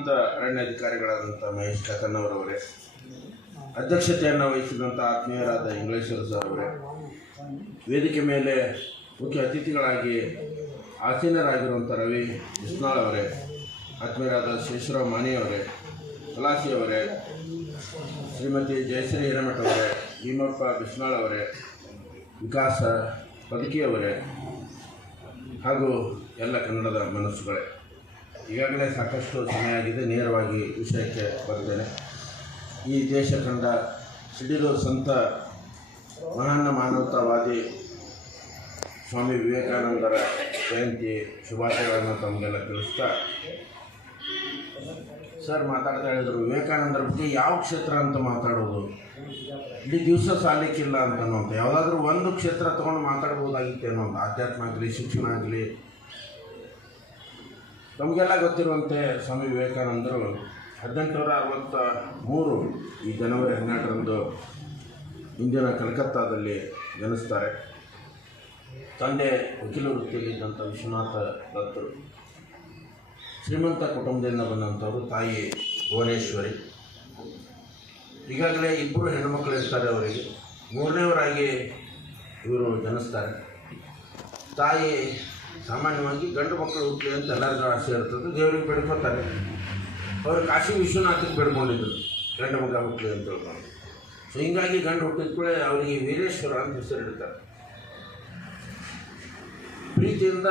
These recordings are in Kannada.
ವಿಶ್ರಾಂತ ಅರಣ್ಯಾಧಿಕಾರಿಗಳಾದಂಥ ಮಹೇಶ್ ಕಥನವರವರೇ ಅಧ್ಯಕ್ಷತೆಯನ್ನು ವಹಿಸಿದಂಥ ಆತ್ಮೀಯರಾದ ಇಂಗ್ಲೇಶ್ವರ ಸರ್ ಅವರೇ, ವೇದಿಕೆ ಮೇಲೆ ಮುಖ್ಯ ಅತಿಥಿಗಳಾಗಿ ಆಸೀನರಾಗಿರುವಂಥ ರವಿ ಬಿಸ್ನಾಳ್ ಅವರೇ, ಆತ್ಮೀಯರಾದ ಶೇಷರಾವ್ ಮಾನಿಯವರೇ ಕಲಾಸಿಯವರೇ ಶ್ರೀಮತಿ ಜಯಶ್ರೀ ಹಿರೇಮಠ ಅವರೇ, ಭೀಮಪ್ಪ ಬಿಸ್ನಾಳ್ ಅವರೇ, ವಿಕಾಸ ಪದಕಿಯವರೇ ಹಾಗೂ ಎಲ್ಲ ಕನ್ನಡದ ಮನಸ್ಸುಗಳೇ. ಈಗಾಗಲೇ ಸಾಕಷ್ಟು ಸಮಯ ಆಗಿದೆ. ನೇರವಾಗಿ ವಿಷಯಕ್ಕೆ ಬರ್ತೇನೆ ಈ ದೇಶ ಕಂಡ ಸಿಡಿಲು ಸಂತ ಮಹಾನ್ ಮಾನವತಾವಾದಿ ಸ್ವಾಮಿ ವಿವೇಕಾನಂದರ ಜಯಂತಿ ಶುಭಾಶಯಗಳನ್ನು ತಮಗೆಲ್ಲ ತಿಳಿಸ್ತಾ ಸರ್ ಮಾತಾಡ್ತಾ ಹೇಳಿದರು, ವಿವೇಕಾನಂದರ ಬಗ್ಗೆ ಯಾವ ಕ್ಷೇತ್ರ ಅಂತ ಮಾತಾಡೋದು? ಇಡೀ ದಿವಸ ಸಾಲಿಕ್ಕಿಲ್ಲ ಅಂತ ಯಾವುದಾದ್ರೂ ಒಂದು ಕ್ಷೇತ್ರ ತೊಗೊಂಡು ಮಾತಾಡ್ಬೋದಾಗಿತ್ತೇನೋ ಒಂದು. ಆಧ್ಯಾತ್ಮ ಆಗಲಿ, ಶಿಕ್ಷಣ ಆಗಲಿ ನಮಗೆಲ್ಲ ಗೊತ್ತಿರುವಂತೆ ಸ್ವಾಮಿ ವಿವೇಕಾನಂದರು ಹದಿನೆಂಟುನೂರ ಅರವತ್ತ ಮೂರು ಈ ಜನವರಿ ಹನ್ನೆರಡರಂದು ಇಂದಿನ ಕಲ್ಕತ್ತಾದಲ್ಲಿ ಜನಿಸ್ತಾರೆ. ತಂದೆ ವಕೀಲ ವೃತ್ತಿಯಲ್ಲಿದ್ದಂಥ ವಿಶ್ವನಾಥ ದತ್ತರು ಶ್ರೀಮಂತ ಕುಟುಂಬದಿಂದ ಬಂದಂಥವರು ತಾಯಿ ಭುವನೇಶ್ವರಿ. ಈಗಾಗಲೇ ಇಬ್ಬರು ಹೆಣ್ಣುಮಕ್ಕಳು ಇರ್ತಾರೆ ಅವರಿಗೆ. ಮೂರನೇವರಾಗಿ ಇವರು ಜನಿಸ್ತಾರೆ. ತಾಯಿ ಸಾಮಾನ್ಯವಾಗಿ ಗಂಡು ಮಕ್ಕಳು ಹುಟ್ಟಲಿ ಅಂತ ಎಲ್ಲರಿಗೂ ಆಸೆ ಇರ್ತದೆ. ದೇವರಿಗೆ ಬೇಡ್ಕೊತಾರೆ ಅವರು ಕಾಶಿ ವಿಶ್ವನಾಥಕ್ಕೆ ಬೇಡ್ಕೊಂಡಿದ್ರು. ಗಂಡು ಮಗ ಹುಟ್ಟಲಿ ಅಂತ ಹೇಳ್ಕೊಂಡು. ಸೊ ಹಿಂಗಾಗಿ ಗಂಡು ಹುಟ್ಟಿದ ಕೂಡ ಅವರಿಗೆ ವೀರೇಶ್ವರ ಅಂತ ಹೆಸರಿಡ್ತಾರೆ ಪ್ರೀತಿಯಿಂದ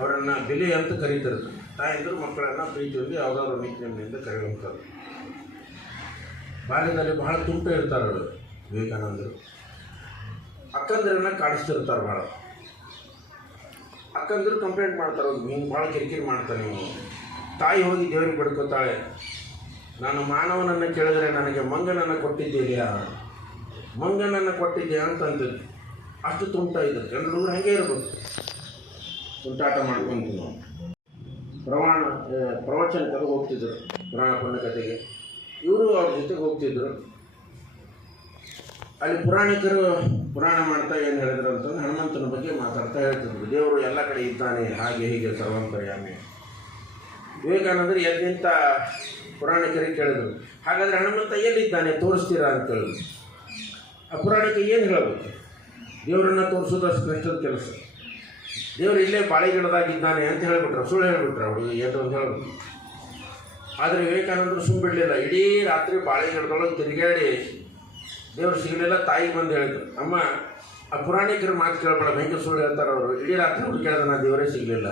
ಅವರನ್ನು ಬೆಲೆ ಅಂತ ಕರೀತಾರೆ. ತಾಯಂದರು, ಮಕ್ಕಳನ್ನು ಪ್ರೀತಿಯಿಂದ ಯಾವುದಾದ್ರು ನಿಕ್ನೇಮ್ನಿಂದ ಕರೆಯುವಂಥದ್ದು. ಬಾಲ್ಯದಲ್ಲಿ ಬಹಳ ತುಂಟ ಇರ್ತಾರೆ ಅವರು ವಿವೇಕಾನಂದರು. ಅಕ್ಕಂದಿರನ್ನ ಕಾಡಿಸ್ತಿರ್ತಾರೆ ಭಾಳ ಅಕ್ಕಂದಿರು ಕಂಪ್ಲೇಂಟ್ ಮಾಡ್ತಾರೆ, ಅವ್ರು ಹಿಂಗೆ ಭಾಳ ಕಿರಿಕಿರಿ ಮಾಡ್ತಾರೆ ನೀವು ತಾಯಿ ಹೋಗಿ ದೇವ್ರಿಗೆ ಬಡ್ಕೋತಾಳೆ. ನಾನು ಮಾನವನನ್ನು ಕೇಳಿದ್ರೆ ನನಗೆ ಮಂಗನನ್ನು ಕೊಟ್ಟಿದ್ದೀಯಾ? ಮಂಗನನ್ನು ಕೊಟ್ಟಿದ್ದೀಯಾ ಅಂತ ಅಂತಿದ್ದು ಅಷ್ಟು ತುಂಟ ಇದ್ದರು ಜನರು ಹಂಗೆ ಇರ್ಬೇಕು ತುಂಟಾಟ ಮಾಡ್ಕೊಂತೀವಿ ನಾವು ಪ್ರವಾಣ ಪ್ರವಚನಕರು ಹೋಗ್ತಿದ್ರು ಪುರಾಣ ಪುಣ್ಯ ಕಥೆಗೆ ಇವರು ಅವ್ರ ಜೊತೆಗೆ ಹೋಗ್ತಿದ್ರು. ಅಲ್ಲಿ ಪುರಾಣಿಕರು ಪುರಾಣ ಮಾಡ್ತಾ ಏನು ಹೇಳಿದ್ರು ಅಂತಂದ್ರೆ ಹನುಮಂತನ ಬಗ್ಗೆ ಮಾತಾಡ್ತಾ ಹೇಳ್ತಿದ್ರು. ದೇವರು ಎಲ್ಲ ಕಡೆ ಇದ್ದಾನೆ, ಹಾಗೆ ಹೀಗೆ ಸರ್ವಂತರ್ಯಾಮಿ. ವಿವೇಕಾನಂದರು ಎಲ್ಲಿಂತ ಪುರಾಣಿಕರಿಗೆ ಕೇಳಿದ್ರು? ಹಾಗಾದರೆ ಹನುಮಂತ ಎಲ್ಲಿದ್ದಾನೆ ತೋರಿಸ್ತೀರಾ ಅಂತ ಕೇಳಿದ್ರು. ಆ ಪುರಾಣಿಕ ಏನು ಹೇಳಬೇಕು ದೇವರನ್ನು ತೋರಿಸೋದು ಅಷ್ಟು ಕಷ್ಟದ ಕೆಲಸ. ದೇವರು ಇಲ್ಲೇ ಬಾಳೆ ಬಾಳೆಗಿಡದಾಗಿದ್ದಾನೆ ಅಂತ ಹೇಳಿಬಿಟ್ರು, ಸುಳ್ಳು ಹೇಳಿಬಿಟ್ರು ಅವರು ಏನು ಅಂತ ಹೇಳಿದ್ರು ಆದರೆ ವಿವೇಕಾನಂದರು ಸುಮ್ಮ ಬಿಡಲಿಲ್ಲ ಇಡೀ ರಾತ್ರಿ ಬಾಳೆ ಗಿಡದೊಳಗೆ ತಿರುಗಾಡಿ ದೇವ್ರು ಸಿಗಲಿಲ್ಲ ತಾಯಿ ಬಂದು ಹೇಳಿದ್ರು. ಅಮ್ಮ, ಆ ಪುರಾಣಿಕರ ಮಾತು ಕೇಳಬೇಡ ಹೆಂಗೆ ಸುಳ್ಳು ಹೇಳ್ತಾರೆ ಅವರು. ಇಡೀ ರಾತ್ರಿ ಹುಡುಕಿದ ನಾ ದೇವರೇ ಸಿಗಲಿಲ್ಲ.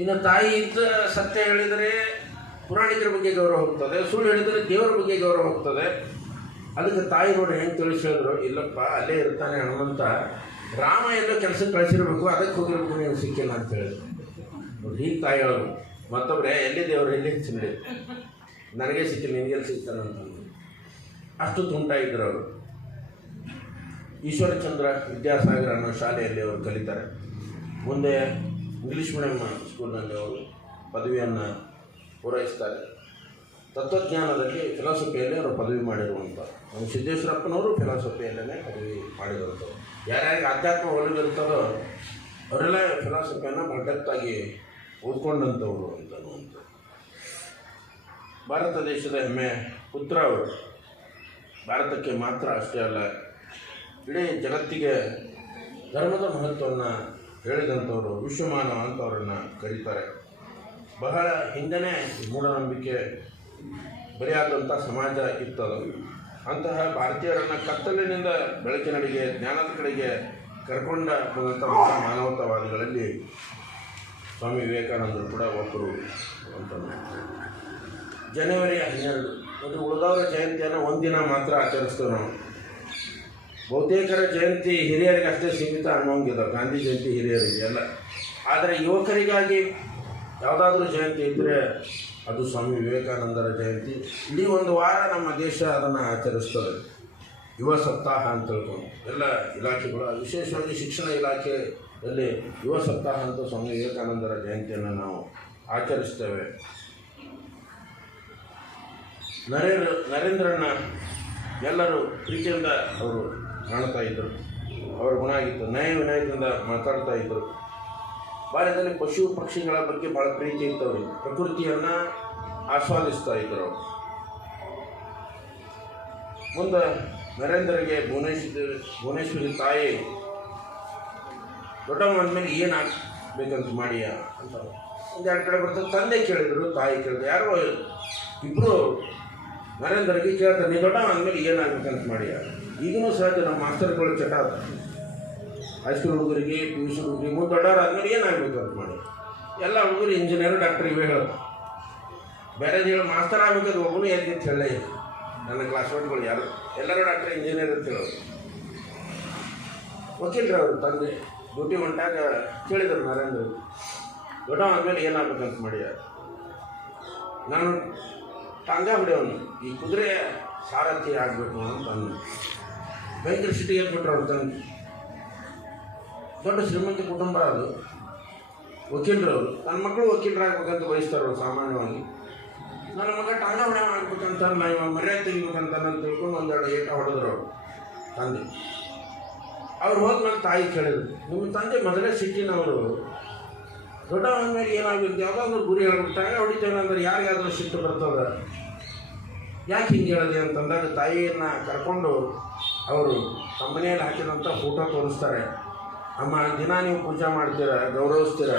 ಇನ್ನು ತಾಯಿ ಇದ್ದ ಸತ್ಯ ಹೇಳಿದರೆ ಪುರಾಣಿಕರ ಬಗ್ಗೆ ಗೌರವ ಹೋಗ್ತದೆ, ಸುಳ್ಳು ಹೇಳಿದರೆ ದೇವರ ಬಗ್ಗೆ ಗೌರವ ಹೋಗ್ತದೆ. ಅದಕ್ಕೆ ತಾಯಿ ನೋಡಿ ಹೆಂಗೆ ತಿಳಿಸಿ ಹೇಳಿದ್ರು, ಇಲ್ಲಪ್ಪ, ಅಲ್ಲೇ ಇರ್ತಾನೆ ಹನುಮಂತ. ರಾಮ ಎಲ್ಲೋ ಕೆಲಸಕ್ಕೆ ಕಳಿಸಿರ್ಬೇಕು, ಅದಕ್ಕೆ ಹೋಗಿರ್ಬೇಕು ನೀವು ಸಿಕ್ಕಿಲ್ಲ ಅಂತ ಹೇಳಿದ್ರು. ಹೀಗೆ ತಾಯಿ ಹೇಳೋದು. ಮತ್ತೊಬ್ಬರೇ ಎಲ್ಲಿ ದೇವರು, ಎಲ್ಲಿ ಸಿಗಲಿ? ನನಗೆ ಸಿಕ್ಕಿಲ್ಲ, ನಿನಗೆಲ್ಲಿ ಸಿಗ್ತಾನೆ ಅಂತ ಅಂದ್ರು. ಅಷ್ಟು ತುಂಟ ಇದ್ರು ಅವರು. ಈಶ್ವರಚಂದ್ರ ವಿದ್ಯಾಸಾಗರ ಅನ್ನೋ ಶಾಲೆಯಲ್ಲಿ ಅವರು ಕಲಿತಾರೆ. ಮುಂದೆ ಇಂಗ್ಲೀಷ್ ಮೀಡಿಯಮ್ ಸ್ಕೂಲ್ನಲ್ಲಿ ಅವರು ಪದವಿಯನ್ನು ಪೂರೈಸ್ತಾರೆ. ತತ್ವಜ್ಞಾನದಲ್ಲಿ ಫಿಲಾಸಫಿಯಲ್ಲಿ ಅವರು ಪದವಿ ಮಾಡಿರುವಂಥ ನಮ್ಮ ಸಿದ್ದೇಶ್ವರಪ್ಪನವರು ಫಿಲಾಸಫಿಯಲ್ಲೇ ಪದವಿ ಮಾಡಿರುವಂಥವ್ರು. ಯಾರ್ಯಾರಿಗೆ ಆಧ್ಯಾತ್ಮ ಒಳಗಿರ್ತಾರೋ ಅವರೆಲ್ಲ ಫಿಲಾಸಫಿಯನ್ನು ಬಹಳತ್ತಾಗಿ ಓದ್ಕೊಂಡಂಥವ್ರು ಅಂತ ಭಾರತ ದೇಶದ ಹೆಮ್ಮೆ ಪುತ್ರ ಅವರು. ಭಾರತಕ್ಕೆ ಮಾತ್ರ ಅಷ್ಟೇ ಅಲ್ಲ, ಇಡೀ ಜಗತ್ತಿಗೆ ಧರ್ಮದ ಮಹತ್ವವನ್ನು ಹೇಳಿದಂಥವರು ವಿಶ್ವಮಾನವ ಅಂತ ಅವರನ್ನು ಕರೀತಾರೆ. ಬಹಳ ಹಿಂದೆನೇ ಮೂಢನಂಬಿಕೆ ಬರೆಯಾದಂಥ ಸಮಾಜ ಇತ್ತದು. ಅಂತಹ ಭಾರತೀಯರನ್ನು ಕತ್ತಲಿನಿಂದ ಬೆಳಕಿನಡೆಗೆ ಜ್ಞಾನದ ಕಡೆಗೆ ಕರ್ಕೊಂಡ ಬಂದಂಥ ಮಾನವತಾವಾದಿಗಳಲ್ಲಿ ಸ್ವಾಮಿ ವಿವೇಕಾನಂದರು ಕೂಡ ಒಬ್ಬರು ಅಂತ ಜನವರಿ ಹನ್ನೆರಡು ಮತ್ತು ಉಳಿದವರ ಜಯಂತಿಯನ್ನು ಒಂದಿನ ಮಾತ್ರ ಆಚರಿಸ್ತೇವೆ ನಾವು. ಬಹುತೇಕರ ಜಯಂತಿ ಹಿರಿಯರಿಗೆ ಅಷ್ಟೇ ಸೀಮಿತ ಅನ್ನೋಂಗಿಲ್ಲ ಗಾಂಧಿ ಜಯಂತಿ ಹಿರಿಯರಿಗೆ ಅಲ್ಲ. ಆದರೆ ಯುವಕರಿಗಾಗಿ ಯಾವುದಾದ್ರೂ ಜಯಂತಿ ಇದ್ದರೆ ಅದು ಸ್ವಾಮಿ ವಿವೇಕಾನಂದರ ಜಯಂತಿ. ಇಡೀ ಒಂದು ವಾರ ನಮ್ಮ ದೇಶ ಅದನ್ನು ಆಚರಿಸ್ತದೆ. ಯುವ ಸಪ್ತಾಹ ಅಂತ ಹೇಳ್ಕೊಂಡು ಎಲ್ಲ ಇಲಾಖೆಗಳು, ವಿಶೇಷವಾಗಿ ಶಿಕ್ಷಣ ಇಲಾಖೆಯಲ್ಲಿ ಯುವ ಸಪ್ತಾಹ ಅಂತ ಸ್ವಾಮಿ ವಿವೇಕಾನಂದರ ಜಯಂತಿಯನ್ನು ನಾವು ಆಚರಿಸ್ತೇವೆ. ನರೇಂದ್ರ ನರೇಂದ್ರನ ಎಲ್ಲರೂ ಪ್ರೀತಿಯಿಂದ ಅವರು ಕಾಣ್ತಾ ಇದ್ದರು ಅವರ ಗುಣ ಆಗಿತ್ತು. ನಯ ವಿನಯದಿಂದ ಮಾತಾಡ್ತಾ ಇದ್ದರು ಬಾಲ್ಯದಲ್ಲಿ ಪಶು ಪಕ್ಷಿಗಳ ಬಗ್ಗೆ ಭಾಳ ಪ್ರೀತಿ ಇತ್ತು ಅವ್ರಿಗೆ. ಪ್ರಕೃತಿಯನ್ನು ಆಸ್ವಾದಿಸ್ತಾ ಇದ್ದರು. ಮುಂದೆ ನರೇಂದ್ರಗೆ ಭುವನೇಶ್ವರಿ ಭುವನೇಶ್ವರಿ ತಾಯಿ ಅಂದಮೇಲೆ ಏನು ಆಗ್ಬೇಕಂತ ಮಾಡಿಯ ಅಂತ ಒಂದೆರಡು ಕಡೆ ಬರ್ತದೆ ತಂದೆ ಕೇಳಿದ್ರು, ತಾಯಿ ಕೇಳಿದ್ರು. ಯಾರೋ ಇಬ್ಬರು ನರೇಂದ್ರಗೆ ಕೇಳ್ತಾರೆ, ನೀ ದೊಡ್ಡ ಅಂದಮೇಲೆ ಏನಾಗಬೇಕಂತ ಮಾಡಿ. ಈಗಲೂ ಸಹಜ ನಮ್ಮ ಮಾಸ್ತರ್ಗಳು ಚಟ. ಹೈಸ್ಕೂಲ್ ಹುಡುಗರಿಗೆ ಪಿ ಯು ಸಿ ಹುಡುಗರಿಗೆ ಮುಂದೆ ದೊಡ್ಡವ್ರು ಆದ್ಮೇಲೆ ಏನಾಗಬೇಕು ಅಂತ ಮಾಡಿ. ಎಲ್ಲ ಹುಡುಗರು ಇಂಜಿನಿಯರ್ ಡಾಕ್ಟರ್ ಇವೇ ಹೇಳೋದು. ಬೇರೆ ಹೇಳಿ ಮಾಸ್ತರ್ ಆಗ್ಬೇಕಾದ್ರೆ ಒಬ್ಬನು ಎದ್ದಿತ್ತು ಹೇಳೇ ಇಲ್ಲ. ನನ್ನ ಕ್ಲಾಸ್ಮೇಟ್ಗಳು ಯಾರು? ಎಲ್ಲರೂ ಡಾಕ್ಟರ್ ಇಂಜಿನಿಯರ್ ಅಂತ ಹೇಳೋದು. ವಕೀಲರು ಅವರು, ತಂದೆ. ಡ್ಯೂಟಿ ಹೊಂಟಾಗ ಕೇಳಿದರು ನರೇಂದ್ರ. ದೊಡ್ಡ ಆದಮೇಲೆ ಏನಾಗಬೇಕಂತ ಮಾಡಿ. ನಾನು ಟಾಂಗ ಹೊಡೆಯವನು ಈ ಕುದುರೆ ಸಾರಥಿ ಆಗಬೇಕು ಅಂತ ಅಂದ ಭಯಂಕರ ಸಿಟಿ ಏರ್ಬಿಟ್ರು ಅವ್ರ ತಂದೆ ದೊಡ್ಡ ಶ್ರೀಮಂತ ಕುಟುಂಬ ಅದು. ವಕೀಲರು ನನ್ನ ಮಕ್ಕಳು ವಕೀಲರಾಗಬೇಕಂತ ಬಯಸ್ತಾರೆ ಅವ್ರು ಸಾಮಾನ್ಯವಾಗಿ. ನನ್ನ ಮಗ ಟಾಂಗ ಮಾಡ್ಬೇಕಂತ ನಾನು ಮರ್ಯಾದೆ ತೆಗಿಬೇಕಂತ ನಾನು ತಿಳ್ಕೊಂಡು ಒಂದೆರಡು ಏಟ ಹೊಡೆದ್ರು ಅವರು ತಂದೆ. ಅವ್ರು ಹೋದ್ಮೇಲೆ ತಾಯಿ ಕೇಳಿದ್ರು, ನಿಮ್ಮ ತಂದೆ ಮೊದಲೇ ಸಿಟ್ಟಿನವರು. ದೊಡ್ಡ ಮೇಲೆ ಏನಾಗಬೇಕು ಯಾವುದಾದ್ರು ಗುರಿ ಹೇಳ್ಬಿಟ್ಟು ಟಾಂಗ ಹೊಡಿತೇವೆ ಅಂದ್ರೆ ಯಾರಿಗಾದ್ರೂ ಸಿಟ್ಟು ಬರ್ತದ? ಯಾಕೆ ಹಿಂಗೆ ಹೇಳಿದೆ ಅಂತಂದಾಗ ತಾಯಿಯನ್ನು ಕರ್ಕೊಂಡು ಅವರು ತಮ್ಮ ಮನೆಯಲ್ಲಿ ಹಾಕಿದಂಥ ಫೋಟೋ ತೋರಿಸ್ತಾರೆ. ಅಮ್ಮ, ದಿನ ನೀವು ಪೂಜೆ ಮಾಡ್ತೀರ, ಗೌರವಿಸ್ತೀರ,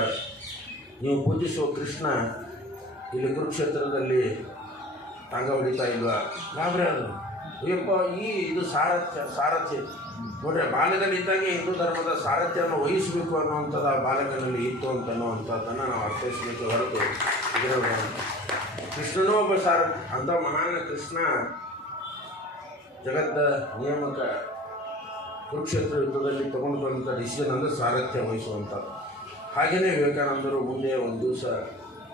ನೀವು ಪೂಜಿಸುವ ಕೃಷ್ಣ ಇಲ್ಲಿ ಕುರುಕ್ಷೇತ್ರದಲ್ಲಿ ತಾಂಗ ಹೊಡಿತಾ ಇಲ್ವಾ? ಗಾಬರಿ ಅದು. ಅಯ್ಯಪ್ಪ ಈ ಇದು ಸಾರಥ್ಯ ಸಾರಥ್ಯ. ನೋಡ್ರಿ, ಬಾಲ್ಯದಲ್ಲಿ ಇದ್ದಾಗೆ ಹಿಂದೂ ಧರ್ಮದ ಸಾರಥ್ಯವನ್ನು ವಹಿಸಬೇಕು ಅನ್ನುವಂಥದ್ದು ಆ ಬಾಲಕನಲ್ಲಿ ಇತ್ತು ಅಂತ ಅನ್ನುವಂಥದ್ದನ್ನು ನಾವು ಅರ್ಥೈಸಬೇಕು ಹೊರತು ಇದರ ಕೃಷ್ಣನೂ ಒಬ್ಬ ಸಾರ ಅಂಥ ಮಹಾನ್ ಕೃಷ್ಣ ಜಗತ್ತ ನಿಯಮಕ ಕುರುಕ್ಷೇತ್ರ ಯುದ್ಧದಲ್ಲಿ ತಗೊಂಡು ಬಂದಂಥ ಡಿಸಿಷನ್ ಅಂದರೆ ಸಾರಥ್ಯ ವಹಿಸುವಂಥದ್ದು ಹಾಗೆಯೇ ವಿವೇಕಾನಂದರು ಮುಂದೆ ಒಂದು ದಿವಸ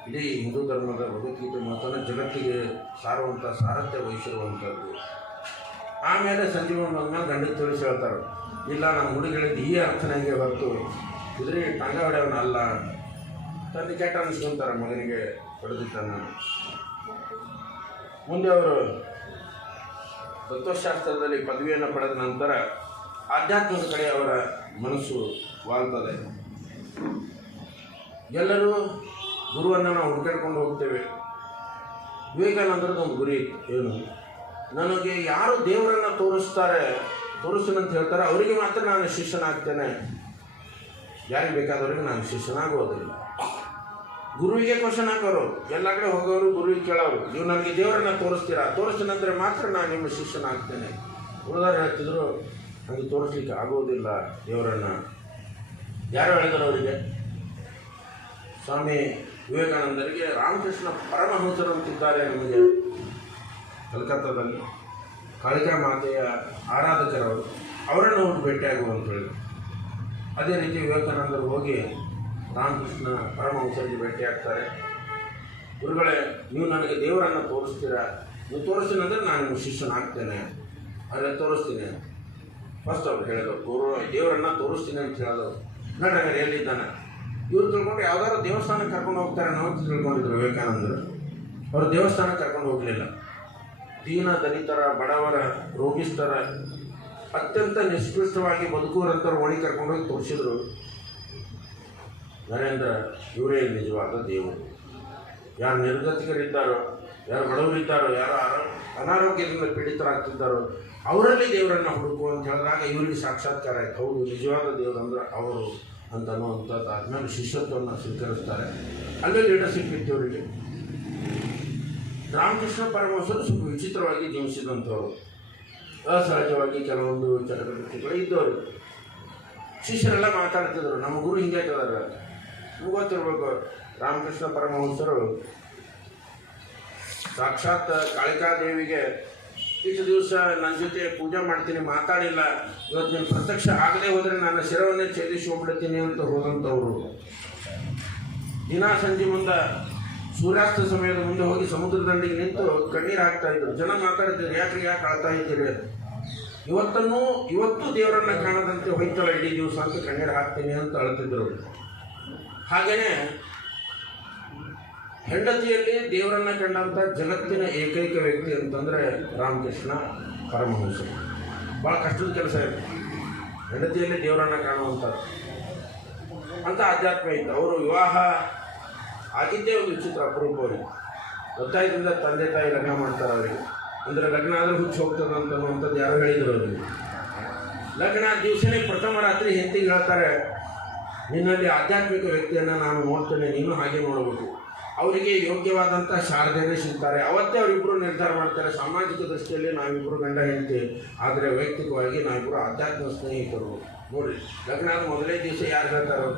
ಇಡೀ ಹಿಂದೂ ಧರ್ಮದ ಭಗವದ್ಗೀತೆ ಮಾತನ್ನು ಜಗತ್ತಿಗೆ ಸಾರುವಂಥ ಸಾರಥ್ಯ ವಹಿಸಿರುವಂಥದ್ದು. ಆಮೇಲೆ ಸಂಜೀವನ ಬಂದ್ಮೇಲೆ ಗಂಡಕ್ಕೆ ತಿಳಿಸಿ ಹೇಳ್ತಾರೆ, ಇಲ್ಲ ನಮ್ಮ ಹುಡುಗಿಗಳಿಗೆ ಈ ಅರ್ಥನಾಗೆ ಹೊರತು, ಕುದುರೆ ಟಂಗ ಹೊಡೆಯವನಲ್ಲ ತಂದೆ ಕೆಟ್ಟ ಅನಿಸ್ಕೊಂತಾರೆ ಮಗನಿಗೆ ಹೊಡೆದಿದ್ದನ್ನು ಮುಂದೆ ಅವರು ತತ್ವಶಾಸ್ತ್ರದಲ್ಲಿ ಪದವಿಯನ್ನು ಪಡೆದ ನಂತರ ಆಧ್ಯಾತ್ಮದ ಕಡೆ ಅವರ ಮನಸ್ಸು ವಾಲ್ತದೆ. ಎಲ್ಲರೂ ಗುರುವನ್ನು ನಾವು ಹುಡುಕಾಡ್ಕೊಂಡು ಹೋಗ್ತೇವೆ. ವಿವೇಕಾನಂದರದ ಒಂದು ಗುರಿ ಏನು? ನನಗೆ ಯಾರು ದೇವರನ್ನು ತೋರಿಸ್ತಾರೆ ತೋರಿಸ್ತೀನಿ ಅಂತ ಹೇಳ್ತಾರೆ, ಅವರಿಗೆ ಮಾತ್ರ ನಾನು ಶಿಷ್ಯನಾಗ್ತೇನೆ. ಯಾರಿಗೆ ಬೇಕಾದವರಿಗೆ ನಾನು ಶಿಷ್ಯನಾಗೋದಿಲ್ಲ. ಗುರುವಿಗೆ ಕ್ವಶನ್ ಹಾಕೋರು. ಎಲ್ಲ ಕಡೆ ಹೋಗೋರು ಗುರುವಿಗೆ ಕೇಳೋರು. ನೀವು ನನಗೆ ದೇವರನ್ನ ತೋರಿಸ್ತೀರಾ? ತೋರಿಸ್ತೀನಿ ಅಂದರೆ ಮಾತ್ರ ನಾನು ನಿಮ್ಮ ಶಿಷ್ಯನಾಗ್ತೇನೆ ಉಳಿದವ್ರು ಹೇಳ್ತಿದ್ರು ನನಗೆ ತೋರಿಸ್ಲಿಕ್ಕೆ ಆಗೋದಿಲ್ಲ ದೇವರನ್ನು. ಯಾರು ಹೇಳಿದ್ರು ಅವರಿಗೆ. ಸ್ವಾಮಿ ವಿವೇಕಾನಂದರಿಗೆ ರಾಮಕೃಷ್ಣ ಪರಮಹಂಸರು ಅಂತಿದ್ದಾರೆ ನಮಗೆ. ಕಲ್ಕತ್ತಾದಲ್ಲಿ ಕಾಳಿಕಾ ಮಾತೆಯ ಆರಾಧಕರವರು. ಅವರನ್ನು ಹೋಗಿ ಭೇಟಿಯಾಗುವ ಅಂತ ಹೇಳಿದ್ರು. ಅದೇ ರೀತಿ ವಿವೇಕಾನಂದರು ಹೋಗಿ ರಾಮಕೃಷ್ಣ ಪರಮಹಂಸರಿಗೆ ಭೇಟಿಯಾಗ್ತಾರೆ ಗುರುಗಳೇ, ನೀವು ನನಗೆ ದೇವರನ್ನು ತೋರಿಸ್ತೀರಾ? ನೀವು ತೋರಿಸ್ತೀನಿ ಅಂದರೆ ನಾನು ನಿಮ್ಮ ಶಿಷ್ಯನಾಗ್ತೇನೆ. ಆದರೆ ತೋರಿಸ್ತೀನಿ. ಫಸ್ಟ್ ಅವ್ರು ಹೇಳಿದ್ರು ಗುರು, ದೇವರನ್ನು ತೋರಿಸ್ತೀನಿ ಅಂತ ಹೇಳೋದು. ನೋಡ್ರಿ ಎಲ್ಲಿದ್ದಾನೆ ಇವ್ರು ತಿಳ್ಕೊಂಡು ಯಾವ್ದಾದ್ರು ದೇವಸ್ಥಾನಕ್ಕೆ ಕರ್ಕೊಂಡು ಹೋಗ್ತಾರೆ ನಾವು ಅಂತ ತಿಳ್ಕೊಂಡಿದ್ರು ವಿವೇಕಾನಂದರು. ಅವರು ದೇವಸ್ಥಾನಕ್ಕೆ ಕರ್ಕೊಂಡು ಹೋಗಲಿಲ್ಲ. ದೀನ ದಲಿತರ, ಬಡವರ ರೋಗಿಸ್ತರ ಅತ್ಯಂತ ನಿಷ್ಕೃಷ್ಟವಾಗಿ ಬದುಕುವರಂತರು ಒಣಗಿ ಕರ್ಕೊಂಡೋಗಿ ತೋರಿಸಿದ್ರು. ನರೇಂದ್ರ, ಇವರೇ ನಿಜವಾದ ದೇವರು. ಯಾರು ನಿರ್ಗತಿಕರಿದ್ದಾರೋ, ಯಾರು ಬಡವರಿದ್ದಾರೋ, ಯಾರು ಅನಾರೋಗ್ಯದಿಂದ ಪೀಡಿತರಾಗ್ತಿದ್ದಾರೋ, ಅವರಲ್ಲಿ ದೇವರನ್ನು ಹುಡುಕು ಅಂತ ಹೇಳಿದಾಗ ಇವರಿಗೆ ಸಾಕ್ಷಾತ್ಕಾರ ಆಯ್ತು. ಹೌದು, ನಿಜವಾದ ದೇವರು ಅಂದ್ರೆ ಅವರು ಅಂತ ಅನ್ನುವಂಥದ್ದು ಆದ್ಮೇಲೆ ಶಿಷ್ಯತ್ವವನ್ನು ಸ್ವೀಕರಿಸ್ತಾರೆ. ಅಲ್ಲೇ ಲೀಡರ್ಶಿಪ್ ಇತ್ತು ಅವರಿಗೆ ರಾಮಕೃಷ್ಣ ಪರಮಹಂಸರು ಸ್ವಲ್ಪ ವಿಚಿತ್ರವಾಗಿ ಜೀವಿಸಿದಂಥವ್ರು ಅಸಹಜವಾಗಿ ಕೆಲವೊಂದು ಚಟುವಟಿಕೆಗಳು ಇದ್ದವರು. ಶಿಷ್ಯರೆಲ್ಲ ಮಾತಾಡ್ತಿದ್ರು, ನಮ್ಮ ಗುರು ಹಿಂಗೆ ಇದ್ದಾರೆ ನಿಮ್ಗೆ ಗೊತ್ತಿರ್ಬೇಕು ರಾಮಕೃಷ್ಣ ಪರಮಹಂಸರು ಸಾಕ್ಷಾತ್ ಕಾಳಿಕಾದೇವಿಗೆ ಇಷ್ಟು ದಿವಸ ನನ್ನ ಜೊತೆ ಪೂಜೆ ಮಾಡ್ತೀನಿ, ಮಾತಾಡಿಲ್ಲ. ಇವತ್ತು ನೀನು ಪ್ರತ್ಯಕ್ಷ ಆಗದೆ ಹೋದರೆ ನನ್ನ ಶಿರವನ್ನೇ ಛೇದಿಸಿ ಹೋಗ್ಬಿಡ್ತೀನಿ ಅಂತ ಹೋದಂಥವ್ರು. ದಿನ ಸಂಜೆ ಮುಂದೆ ಸೂರ್ಯಾಸ್ತ ಸಮಯದ ಮುಂದೆ ಹೋಗಿ ಸಮುದ್ರ ದಂಡಿಗೆ ನಿಂತು ಕಣ್ಣೀರು ಹಾಕ್ತಾ ಇದ್ರು. ಜನ ಮಾತಾಡ್ತಿದ್ರು ಯಾಕೆ ಯಾಕೆ ಆಳ್ತಾ ಇದ್ದೀರಿ ಇವತ್ತನ್ನು, ಇವತ್ತು ದೇವರನ್ನು ಕಾಣದಂತೆ ಹೋಯ್ತಲ್ಲ ಇಡೀ ದಿವಸ ಅಂತ ಕಣ್ಣೀರು ಹಾಕ್ತೀನಿ ಅಂತ ಅಳ್ತಿದ್ರು. ಹಾಗೆಯೇ ಹೆಂಡತಿಯಲ್ಲಿ ದೇವರನ್ನ ಕಂಡಂಥ ಜಗತ್ತಿನ ಏಕೈಕ ವ್ಯಕ್ತಿ ಅಂತಂದರೆ ರಾಮಕೃಷ್ಣ ಪರಮಹಂಸರು ಭಾಳ ಕಷ್ಟದ ಕೆಲಸ ಇದೆ. ಹೆಂಡತಿಯಲ್ಲಿ ದೇವರನ್ನ ಕಾಣುವಂಥದ್ದು. ಅಂತ ಆಧ್ಯಾತ್ಮ ಇತ್ತು. ಅವರು ವಿವಾಹ ಆಗಿದ್ದೇ ಒಂದು ವಿಚಿತ್ರ ಅಪರೂಪ ಅವರಿಗೆ. ಗೊತ್ತಾಯ್ತಂದ್ರೆ ತಂದೆ ತಾಯಿ ಲಗ್ನ ಮಾಡ್ತಾರೆ ಅವರಿಗೆ. ಅಂದರೆ ಲಗ್ನ ಆದ್ರೆ ಹುಚ್ಚು ಹೋಗ್ತದೆ ಅಂತ ಯಾರು ಹೇಳಿದ್ರು ಅವರಿಗೆ. ಲಗ್ನ ದಿವಸನೇ ಪ್ರಥಮ ರಾತ್ರಿ ಹೆಂಡತಿಗೆ ಹೇಳ್ತಾರೆ ನಿನ್ನಲ್ಲಿ ಆಧ್ಯಾತ್ಮಿಕ ವ್ಯಕ್ತಿಯನ್ನು ನಾನು ನೋಡ್ತೇನೆ, ನೀನು ಹಾಗೆ ನೋಡಬೇಕು. ಅವರಿಗೆ ಯೋಗ್ಯವಾದಂಥ ಶಾರದೆಯೇ ಸಿಗ್ತಾರೆ. ಅವತ್ತೇ ಅವರಿಬ್ಬರು ನಿರ್ಧಾರ ಮಾಡ್ತಾರೆ. ಸಾಮಾಜಿಕ ದೃಷ್ಟಿಯಲ್ಲಿ ನಾವಿಬ್ಬರು ಗಂಡ ಹೆಂಡತಿ. ಆದರೆ ವೈಯಕ್ತಿಕವಾಗಿ ನಾವಿಬ್ಬರು ಆಧ್ಯಾತ್ಮ ಸ್ನೇಹಿತರು. ನೋಡಿ ಲಗ್ನ ಮೊದಲೇ ದಿವಸ ಯಾರು ಹೇಳ್ತಾರೋ?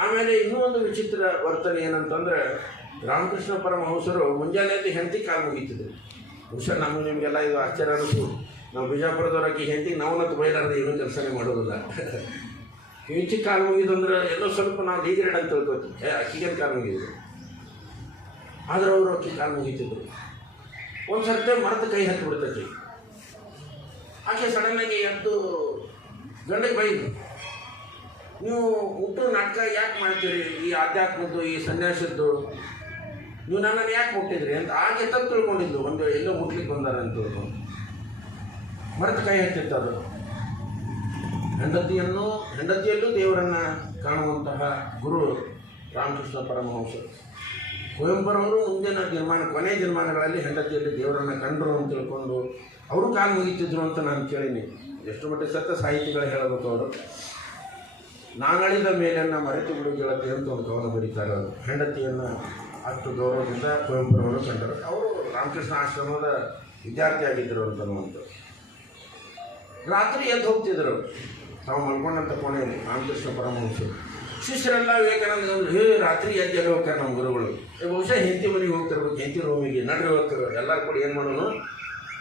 ಆಮೇಲೆ ಇನ್ನೂ ಒಂದು ವಿಚಿತ್ರ ವರ್ತನೆ ಏನಂತಂದ್ರೆ, ರಾಮಕೃಷ್ಣ ಪರಮಹಂಸರು ಮುಂಜಾನೆ ಎದ್ದು ಹೆಂಡತಿ ಕಾಲು ಮುಗಿತಿದ್ರು. ಬಹುಶಃ ನಮಗೆ ನಿಮಗೆಲ್ಲ ಇದು ಆಶ್ಚರ್ಯ ಅನ್ನೋದು ನಾವು ಬಿಜಾಪುರದವರಾಗಿ ಹೆಂಡತಿ ನವನತ್ತು ಬೈಲಾರ್ದೆ ಏನೂ ಕೆಲಸನೇ ಮಾಡೋದಿಲ್ಲ. ಹೆಂಚಿ ಕಾಲು ಮುಗಿದಂದ್ರೆ ಎಲ್ಲೋ ಸ್ವಲ್ಪ ನಾವು ಲೀಗರೇಡ್ ಅಂತ ತಿಳ್ಕೊತೀವಿ ಅಕ್ಕಿಗೆ ಕಾಲು ಮುಗಿದ್ರು ಆದ್ರೆ ಅವರು ಅಕ್ಕಿ ಕಾಲು ಮುಗಿತಿದ್ರು. ಒಂದು ಸರ್ತಿ ಮರದ ಕೈ ಹತ್ತಿ ಬಿಡ್ತೈತಿ. ಆಕೆ ಸಡನ್ನಾಗಿ ಎದ್ದು ಗಂಡಗೆ ಬೈದು ನೀವು ಹುಟ್ಟು ನಾಟಕ ಯಾಕೆ ಮಾಡ್ತೀರಿ? ಈ ಆಧ್ಯಾತ್ಮದ್ದು, ಈ ಸನ್ಯಾಸದ್ದು? ನೀವು ನನ್ನನ್ನು ಯಾಕೆ ಮುಟ್ಟಿದ್ರಿ ಅಂತ ಆಕೆ ತಂದು ತಿಳ್ಕೊಂಡಿದ್ದು ಒಂದು ಎಲ್ಲೋ ಮುಟ್ಲಿಕ್ಕೆ ಬಂದಾರ ಅಂತ ತಿಳ್ಕೊಂಡು. ಮರದ ಕೈ ಹತ್ತಿತ್ತದು ಹೆಂಡತಿಯನ್ನು, ಹೆಂಡತಿಯಲ್ಲೂ ದೇವರನ್ನು ಕಾಣುವಂತಹ ಗುರು ರಾಮಕೃಷ್ಣ ಪರಮಹಂಸರು. ಕುವೆಂಪುರವರು ಮುಂದಿನ ನಿರ್ಮಾಣ, ಕೊನೆ ನಿರ್ಮಾಣಗಳಲ್ಲಿ ಹೆಂಡತಿಯಲ್ಲಿ ದೇವರನ್ನು ಕಂಡರು ಅಂತ ತಿಳ್ಕೊಂಡು ಅವರು ಕಾಲು ಮುಗಿತಿದ್ರು ಅಂತ ನಾನು ಕೇಳೀನಿ. ಎಷ್ಟು ಮಟ್ಟಿಗೆ ಸತ್ಯ ಸಾಹಿತಿಗಳು ಹೇಳಬೇಕು ಅವರು. ನಾನಳಿದ ಮೇಲನ್ನ ಮರೆತು ಬಿಡು ಗೆಳತಿ ಅಂತ ಒಂದು ಕವನ ಬರೀತಾರೆ ಅವರು. ಹೆಂಡತಿಯನ್ನು ಅಷ್ಟು ಗೌರವದಿಂದ ಕುವೆಂಪುರವರು ಕಂಡರು. ಅವರು ರಾಮಕೃಷ್ಣ ಆಶ್ರಮದ ವಿದ್ಯಾರ್ಥಿಯಾಗಿದ್ದರು ಅಂತ ಅನ್ನುವಂಥದ್ದು ರಾತ್ರಿ ಎದ್ದು ಹೋಗ್ತಿದ್ರು. ತಾವು ಮಲ್ಕೊಂಡಂತ ಕೋಣೆಯಲ್ಲಿ ರಾಮಕೃಷ್ಣ ಪರಮಹಂಸರು. ಶಿಷ್ಯರೆಲ್ಲ ವಿವೇಕಾನಂದ ಹೇ, ರಾತ್ರಿ ಎದ್ದೆಲ್ಲ ಹೋಗ್ತಾರೆ ನಮ್ಮ ಗುರುಗಳು. ಬಹುಶಃ ಹೆಂಡತಿ ಮನೆಗೆ ಹೋಗ್ತಿರ್ಬೇಕು, ಹೆಂಡತಿ ರೂಮಿಗೆ ನಡ್ರಿ ಹೋಗ್ತಾರೆ. ಎಲ್ಲರೂ ಕೂಡ ಏನು ಮಾಡೋನು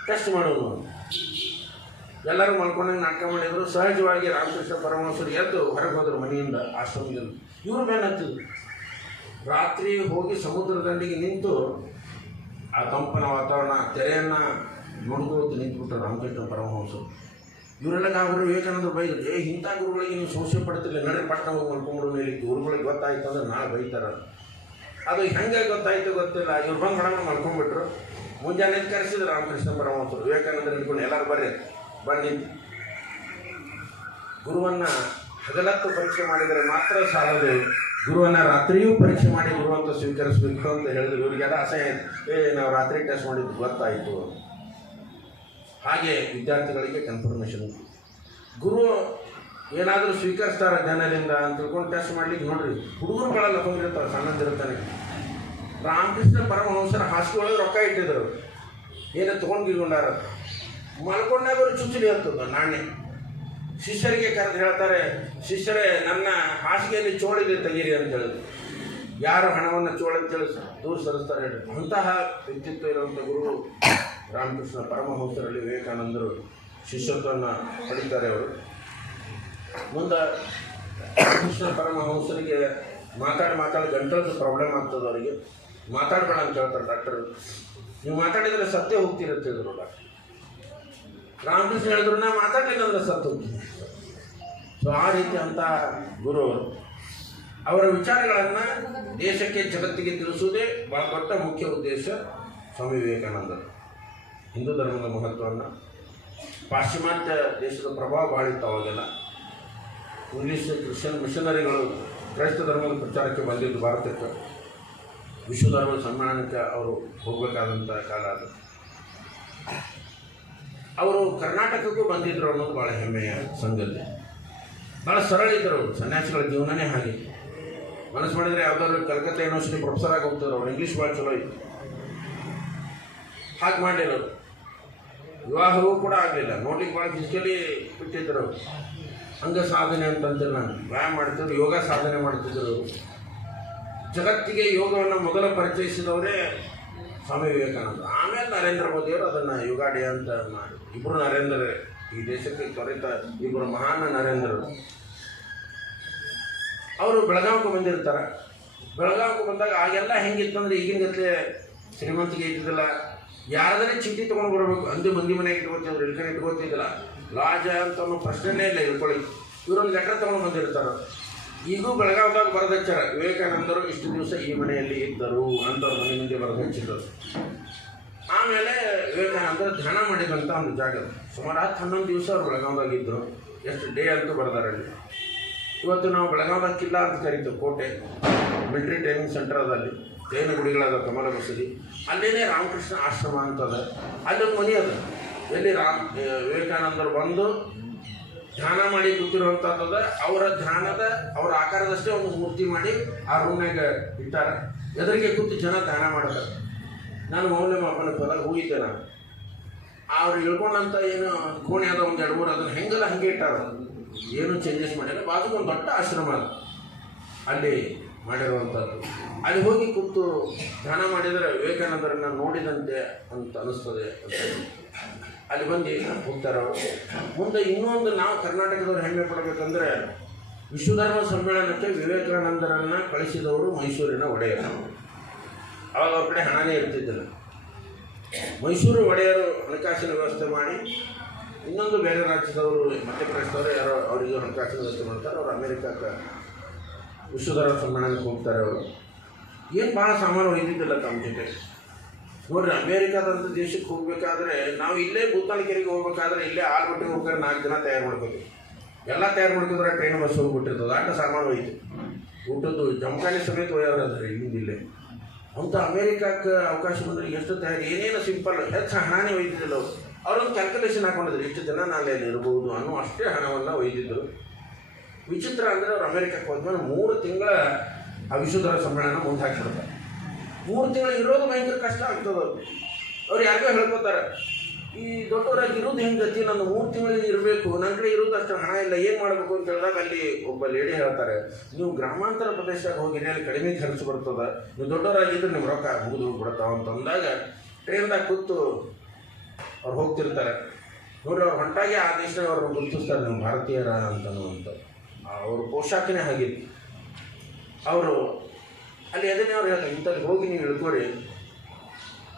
ಟೆಸ್ಟ್ ಮಾಡೋನು ಎಲ್ಲರೂ ಮಲ್ಕೊಂಡಂಗೆ ನಾಟಕ ಮಾಡಿದ್ರು. ಸಹಜವಾಗಿ ರಾಮಕೃಷ್ಣ ಪರಮಹಂಸರು ಎದ್ದು ಹೊರಗೆ ಹೋದರು ಮನೆಯಿಂದ ಆಶ್ರಮದಿಂದ ಇವ್ರ ಮೇಲೆ ರಾತ್ರಿ ಹೋಗಿ ಸಮುದ್ರದಂಡಿಗೆ ನಿಂತು ಆ ತಂಪನ ವಾತಾವರಣ, ತೆರೆಯನ್ನು ನೋಡ್ಕೊಳ್ತು ನಿಂತ್ಬಿಟ್ರು ರಾಮಕೃಷ್ಣ ಪರಮಹಂಸರು. ಇವರೆಲ್ಲ ನಾವು ವಿವೇಕಾನಂದರು ಬೈದ್ರೆ ಇಂಥ ಗುರುಗಳಿಗೆ ನೀವು ಸಂಶಯ ಪಡ್ತಿಲ್ಲ ನಡೆ ಪಟ್ಟಣ ಹೋಗಿ ಮೇಲೆ ಗುರುಗಳಿಗೆ ಗೊತ್ತಾಯ್ತು ಅಂದ್ರೆ ನಾಳೆ ಬೈತಾರೆ ಅದು ಹೆಂಗೆ ಗೊತ್ತಾಯ್ತು ಗೊತ್ತಿಲ್ಲ, ಇವ್ರು ಬಂದು ಹಣ ಮಲ್ಕೊಂಡ್ಬಿಟ್ರು ಮುಂಜಾನೆ ಕರೆಸಿದ್ರು ರಾಮಕೃಷ್ಣ ಪರಮಹಂಸರು ವಿವೇಕಾನಂದ ಹಿಡ್ಕೊಂಡು, ಎಲ್ಲರೂ ಬರ್ರಿ ಬನ್ನಿ ಗುರುವನ್ನ ಹಗಲತ್ತು ಪರೀಕ್ಷೆ ಮಾಡಿದರೆ ಮಾತ್ರ ಸಾಲದು. ಗುರುವನ್ನ ರಾತ್ರಿಯೂ ಪರೀಕ್ಷೆ ಮಾಡಿ ಗುರುವಂತ ಸ್ವೀಕರಿಸಬೇಕು ಅಂತ ಹೇಳಿದ್ರು. ಇವರಿಗೆಲ್ಲ ಆಯ್ತು. ಏ, ನಾವು ರಾತ್ರಿ ಟೆಸ್ಟ್ ಮಾಡಿದ್ದು ಗೊತ್ತಾಯಿತು. ಹಾಗೆ ವಿದ್ಯಾರ್ಥಿಗಳಿಗೆ ಕನ್ಫರ್ಮೇಷನ್ ಗುರು ಏನಾದರೂ ಸ್ವೀಕರಿಸ್ತಾರ ಧ್ಯಾನದಿಂದ ಅಂತ ತಿಳ್ಕೊಂಡು ಟೆಸ್ಟ್ ಮಾಡ್ಲಿಕ್ಕೆ ನೋಡ್ರಿ, ಹುಡುಗರುಗಳೆಲ್ಲ ಹೋಗಿರ್ತಾರೆ ಸಣ್ಣದಿರ್ತಾನೆ ರಾಮಕೃಷ್ಣ ಪರಮಹಂಸರ ಹಾಸಿಗೆ ಒಳಗೆ ರೊಕ್ಕ ಇಟ್ಟಿದ್ರು ಏನೋ ತೊಗೊಂಡಿರ್ಕೊಂಡಾರ ಮಲ್ಕೊಂಡಾಗ ಅವರು ಚುಚ್ಚಲಿ ಅಂತದ್ದು ನಾಣ್ಯ. ಶಿಷ್ಯರಿಗೆ ಕರೆದು ಹೇಳ್ತಾರೆ, ಶಿಷ್ಯರೇ, ನನ್ನ ಹಾಸಿಗೆಯಲ್ಲಿ ಚೋಳಿದೆ ತೆಗೀರಿ ಅಂತ ಹೇಳಿದ್ರು. ಯಾರು ಹಣವನ್ನು ಚೋಳ ಅಂತೇಳಿ ದೂರ ಸರಿಸ್ತಾರೆ ಅಂತಹ ವ್ಯಕ್ತಿತ್ವ ಇರುವಂಥ ಗುರು ರಾಮಕೃಷ್ಣ ಪರಮಹಂಸರಲ್ಲಿ ವಿವೇಕಾನಂದರು ಶಿಷ್ಯತ್ವವನ್ನು ಪಡಿತಾರೆ ಅವರು. ಮುಂದೆ ಕೃಷ್ಣ ಪರಮಹಂಸರಿಗೆ ಮಾತಾಡಿ ಮಾತಾಡಿ ಗಂಟಲದ ಪ್ರಾಬ್ಲಮ್ ಆಗ್ತದೆ ಅವರಿಗೆ. ಮಾತಾಡಬೇಡ ಅಂತ ಹೇಳ್ತಾರೆ ಡಾಕ್ಟರ್ ನೀವು ಮಾತಾಡಿದರೆ ಸತ್ಯ ಹೋಗ್ತಿರುತ್ತೆ ಇದ್ರು ಡಾಕ್ಟರ್ ರಾಮಕೃಷ್ಣ ಹೇಳಿದ್ರು ನಾ ಮಾತಾಡಲಿಲ್ಲ ಅಂದರೆ ಸತ್ತು ಹೋಗ್ತೀನಿ ಸೊ ಆ ರೀತಿ ಅಂತ ಗುರು ಅವರು. ಅವರ ವಿಚಾರಗಳನ್ನು ದೇಶಕ್ಕೆ, ಜಗತ್ತಿಗೆ ತಿಳಿಸುವುದೇ ಬಹಳ ದೊಡ್ಡ ಮುಖ್ಯ ಉದ್ದೇಶ ಸ್ವಾಮಿ ವಿವೇಕಾನಂದರು. ಹಿಂದೂ ಧರ್ಮದ ಮಹತ್ವವನ್ನು ಪಾಶ್ಚಿಮಾತ್ಯ ದೇಶದ ಪ್ರಭಾವ ಭಾಳ ಇತ್ತು ಅವಾಗೆಲ್ಲ. ಇಂಗ್ಲೀಷ್ ಕ್ರಿಶ್ಚಿಯನ್ ಮಿಷನರಿಗಳು ಕ್ರೈಸ್ತ ಧರ್ಮದ ಪ್ರಚಾರಕ್ಕೆ ಬಂದಿದ್ದು ಭಾರತಕ್ಕೆ. ವಿಶ್ವ ಧರ್ಮ ಸಮ್ಮೇಳನಕ್ಕೆ ಅವರು ಹೋಗಬೇಕಾದಂಥ ಕಾಲ ಅದು. ಅವರು ಕರ್ನಾಟಕಕ್ಕೂ ಬಂದಿದ್ದರು ಅನ್ನೋದು ಭಾಳ ಹೆಮ್ಮೆಯ ಸಂಗತಿ. ಭಾಳ ಸರಳ ಇದ್ದರು ಸನ್ಯಾಸಿಗಳ ಜೀವನನೇ ಹಾಗೆ. ಮನಸ್ಸು ಮಾಡಿದರೆ ಯಾವುದಾದ್ರು ಕಲ್ಕತ್ತಾ ಯೂನಿವರ್ಸಿಟಿ ಪ್ರೊಫೆಸರ್ ಆಗಿ ಹೋಗ್ತಾರೆ ಅವ್ರು. ಇಂಗ್ಲೀಷ್ ಭಾಳ ಚಲೋ ಇತ್ತು. ಹಾಗೆ ಮಾಡಿರೋರು ವಿವಾಹವೂ ಕೂಡ ಆಗಲಿಲ್ಲ. ನೋಡ್ಲಿಕ್ಕೆ ಭಾಳ ಫಿಸಿಕಲಿ ಬಿಟ್ಟಿದ್ದರು ಅವ್ರು. ಅಂಗ ಸಾಧನೆ ಅಂತಂದ್ರೆ ನಾನು. ವ್ಯಾಯಾಮ ಮಾಡ್ತಿದ್ರು, ಯೋಗ ಸಾಧನೆ ಮಾಡ್ತಿದ್ದರು ಜಗತ್ತಿಗೆ ಯೋಗವನ್ನು ಮೊದಲ ಪರಿಚಯಿಸಿದವರೇ ಸ್ವಾಮಿ ವಿವೇಕಾನಂದ. ಆಮೇಲೆ ನರೇಂದ್ರ ಮೋದಿಯವರು ಅದನ್ನು ಯುಗಾಡಿ ಅಂತ ಮಾಡಿ. ಇಬ್ಬರು ನರೇಂದ್ರ ಈ ದೇಶಕ್ಕೆ ತ್ವರಿತ ಇಬ್ಬರು ಮಹಾನ್ ನರೇಂದ್ರರು. ಅವರು ಬೆಳಗಾವಿಗೆ ಬಂದಿರ್ತಾರೆ. ಬೆಳಗಾವಿಗೆ ಬಂದಾಗ ಆಗೆಲ್ಲ ಹೆಂಗಿತ್ತಂದ್ರೆ ಈಗಿನ ಗತ್ತೆ ಶ್ರೀಮಂತಿಗೆ ಇದ್ದಿದ್ದಿಲ್ಲ. ಯಾರಾದ್ರೆ ಚೀಟಿ ತೊಗೊಂಡು ಬರಬೇಕು. ಅಂದು ಮಂದಿ ಮನೆಗೆ ಇಟ್ಕೋತಿದ್ರು ಇಳ್ಕೊಂಡು ಇಟ್ಕೋತಿದ್ದಿಲ್ಲ ಲಾಜ ಅಂತ ಅನ್ನೋ ಪ್ರಶ್ನೆನೇ ಇಲ್ಲ ಇಳ್ಕೊಳ್ಳಿ ಇವರೊಂದು ಲೆಟರ್ ತೊಗೊಂಡು ಬಂದಿರ್ತಾರೆ. ಈಗೂ ಬೆಳಗಾವಿದಾಗ ಬರೆದಚ್ಚಾರ. ವಿವೇಕಾನಂದರು ಇಷ್ಟು ದಿವಸ ಈ ಮನೆಯಲ್ಲಿ ಇದ್ದರು ಅಂತ ಅವ್ರ ಮನೆ ಮುಂದೆ ಬರೆದು ಹಚ್ಚಿದ್ರು ಆಮೇಲೆ ವಿವೇಕಾನಂದರು ಧ್ಯಾನ ಮಾಡಿದಂಥ ಒಂದು ಜಾಗ ಸುಮಾರು ಹತ್ತು ಹನ್ನೊಂದು ದಿವಸ ಅವ್ರು ಬೆಳಗಾವಿದಾಗ ಇದ್ದರು ಎಷ್ಟು ಡೇ ಅಂತೂ ಬರ್ದಾರಲ್ಲಿ ಇವತ್ತು ನಾವು ಬೆಳಗಾವಿದಾಗ ಕಿಲ್ಲ ಅಂತ ಕರೀತು, ಕೋಟೆ. ಮಿಲಿಟರಿ ಟ್ರೈನಿಂಗ್ ಸೆಂಟರ್ ಅದಲ್ಲಿ ಜೈನ ಗುಡಿಗಳದ ಕಮಲ ಮಸೀದಿ ಅಲ್ಲೇನೇ ರಾಮಕೃಷ್ಣ ಆಶ್ರಮ ಅಂತದ. ಅಲ್ಲೊಂದು ಮನೆ ಅದ. ಎಲ್ಲಿ ರಾಮ್ ವಿವೇಕಾನಂದರು ಬಂದು ಧ್ಯಾನ ಮಾಡಿ ಕೂತಿರುವಂಥದ್ದು ಅವರ ಧ್ಯಾನದ, ಅವರ ಆಕಾರದಷ್ಟೇ ಒಂದು ಮೂರ್ತಿ ಮಾಡಿ ಆ ರೂಮ್ನಾಗ ಇಟ್ಟಾರ. ಎದುರಿಗೆ ಕೂತು ಜನ ಧ್ಯಾನ ಮಾಡ್ತಾರೆ. ನಾನು ಮೌಲ್ಯಮಾಪನ ಹೊರಗೆ ಹೋಗಿದ್ದೆ ನಾನು. ಅವ್ರು ಹೇಳ್ಕೊಂಡಂತ ಏನು, ಕೋಣೆ ಅದ, ಒಂದು ಎರಡು ಮೂರು ಅದನ್ನು ಹೆಂಗೆಲ್ಲ ಹಂಗೆ ಇಟ್ಟಾರ. ಏನು ಚೇಂಜಸ್ ಮಾಡಿಲ್ಲ. ಬಾಜು ಒಂದು ದೊಡ್ಡ ಆಶ್ರಮ ಅಲ್ಲಿ ಮಾಡಿರುವಂಥದ್ದು ಅಲ್ಲಿ ಹೋಗಿ ಕೂತು ಧ್ಯಾನ ಮಾಡಿದರೆ ವಿವೇಕಾನಂದರನ್ನು ನೋಡಿದಂತೆ ಅಂತ ಅನಿಸ್ತದೆ ಅಂತ ಅಲ್ಲಿ ಬಂದು ಹೋಗ್ತಾರೆ ಅವರು. ಮುಂದೆ ಇನ್ನೊಂದು ನಾವು ಕರ್ನಾಟಕದವ್ರು ಹೆಮ್ಮೆ ಪಡಬೇಕಂದ್ರೆ ವಿಶ್ವಧರ್ಮ ಸಮ್ಮೇಳನಕ್ಕೆ ವಿವೇಕಾನಂದರನ್ನು ಕಳಿಸಿದವರು ಮೈಸೂರಿನ ಒಡೆಯರು. ಅವಾಗ ಅವ್ರ ಕಡೆ ಹಣನೇ ಇರ್ತಿದ್ದಿಲ್ಲ. ಮೈಸೂರು ಒಡೆಯರು ಹಣಕಾಸಿನ ವ್ಯವಸ್ಥೆ ಮಾಡಿ ಇನ್ನೊಂದು ಬೇರೆ ರಾಜ್ಯದವರು ಮಧ್ಯಪ್ರದೇಶದವರು ಯಾರೋ ಅವರಿಗೆ ಹಣಕಾಸಿನ ವ್ಯವಸ್ಥೆ ಮಾಡ್ತಾರೆ ಅವರು ಅಮೇರಿಕಕ್ಕೆ ವಿಶ್ವಧರ್ಮ ಸಮ್ಮೇಳನಕ್ಕೆ ಹೋಗ್ತಾರೆ ಅವರು. ಏನು ಭಾಳ ಸಾಮಾನು ಒಯ್ದಿದ್ದಿಲ್ಲ ತಮ್ಮ ಜೊತೆ. ನೋಡ್ರಿ, ಅಮೇರಿಕಾದಂಥ ದೇಶಕ್ಕೆ ಹೋಗಬೇಕಾದ್ರೆ ನಾವು ಇಲ್ಲೇ ಭೂತಾಳಿಕೆರೆಗೆ ಹೋಗ್ಬೇಕಾದ್ರೆ ಇಲ್ಲೇ ಆಲ್ಬಟ್ಟಿಗೆ ಹೋಗ್ಬೇಕಾದ್ರೆ ನಾಲ್ಕು ಜನ ತಯಾರು ಮಾಡ್ಕೋತೀವಿ ಎಲ್ಲ ತಯಾರು ಮಾಡ್ಕೊಂಡ್ರೆ ಟ್ರೈನ್ ಬಸ್ ಹೋಗ್ಬಿಟ್ಟಿರ್ತದೆ. ಆಟ ಸಾಮಾನು ಹೋಯ್ತು ಊಟದ್ದು ಜಮಖಾನೆ ಸಮೇತ ಒಯ್ಯವ್ರು ಅದ್ರಿ ಇಲ್ಲಿ. ಇಲ್ಲೇ ಅಂತ ಅಮೇರಿಕಾಕ್ಕೆ ಅವಕಾಶ ಬಂದರೆ ಎಷ್ಟು ತಯಾರಿ? ಏನೇನು ಸಿಂಪಲ್ ಹೆಚ್ಚು ಹಣನೇ ಒಯ್ದಿದ್ದಿಲ್ಲ ಅವರು. ಅವರೊಂದು ಕ್ಯಾಲ್ಕುಲೇಷನ್ ಹಾಕೊಂಡಿದ್ರು ಇಷ್ಟು ಜನ ಅಲ್ಲಿ ಇರ್ಬೋದು ಅನ್ನೋ ಅಷ್ಟೇ ಹಣವನ್ನು ಒಯ್ದಿದ್ರು ವಿಚಿತ್ರ ಅಂದರೆ ಅವ್ರು ಅಮೇರಿಕಕ್ಕೆ ಹೋದ್ಮೇಲೆ ಮೂರು ತಿಂಗಳ ಆ ವಿಶ್ವಧರ ಸಮ್ಮೇಳನ ಮುಂದೆ ಹಾಕಿಬಿಡ್ತಾರೆ ಮೂರು ತಿಂಗಳು ಇರೋದು ಭಯಂಕರ ಕಷ್ಟ ಆಗ್ತದೆ ಅವ್ರು ಯಾರಿಗೋ ಹೇಳ್ಕೊತಾರೆ, ಈ ದೊಡ್ಡವರಾಗಿ ಇರೋದು ಹೆಂಗೆ ಗತಿ? ನಾನು ಮೂರು ತಿಂಗಳು ಇರಬೇಕು ನನ್ನ ಕಡೆ ಇರೋದು ಅಷ್ಟು ಹಣ ಇಲ್ಲ, ಏನು ಮಾಡಬೇಕು? ಅಂತ ಹೇಳಿದಾಗ ಅಲ್ಲಿ ಒಬ್ಬ ಲೇಡಿ ಹೇಳ್ತಾರೆ, ನೀವು ಗ್ರಾಮಾಂತರ ಪ್ರದೇಶಕ್ಕೆ ಹೋಗಿ ಅಲ್ಲಿ ಕಡಿಮೆ ಖರ್ಚು ಬರ್ತದೆ? ನೀವು ದೊಡ್ಡವರಾಗಿದ್ದರೆ ನಿಮ್ಮ ರೊಕ್ಕ ಮುಗಿದು ಹೋಗ್ಬಿಡ್ತಾವ ಅಂತ ಅಂದಾಗ ಟ್ರೈನ್ದಾಗ ಕೂತು ಅವ್ರು ಹೋಗ್ತಿರ್ತಾರೆ. ನೋಡ್ರಿ ಅವ್ರು ಹೊಂಟಾಗಿ ಆ ದೇಶದಾಗ ಅವ್ರನ್ನ ಗುರುತಿಸ್ತಾರೆ ನಮ್ಮ ಭಾರತೀಯರ ಅಂತನ್ನುವಂಥ ಅವ್ರ ಪೋಷಾಕನೇ ಹಾಗಿದೆ ಅವರು ಅಲ್ಲಿ ಅದನ್ನೇ ಅವ್ರು ಹೇಳ್ತಾರೆ ಇಂಥಲ್ಲಿ ಹೋಗಿ ನೀವು ಇಳ್ಕೊಡಿ.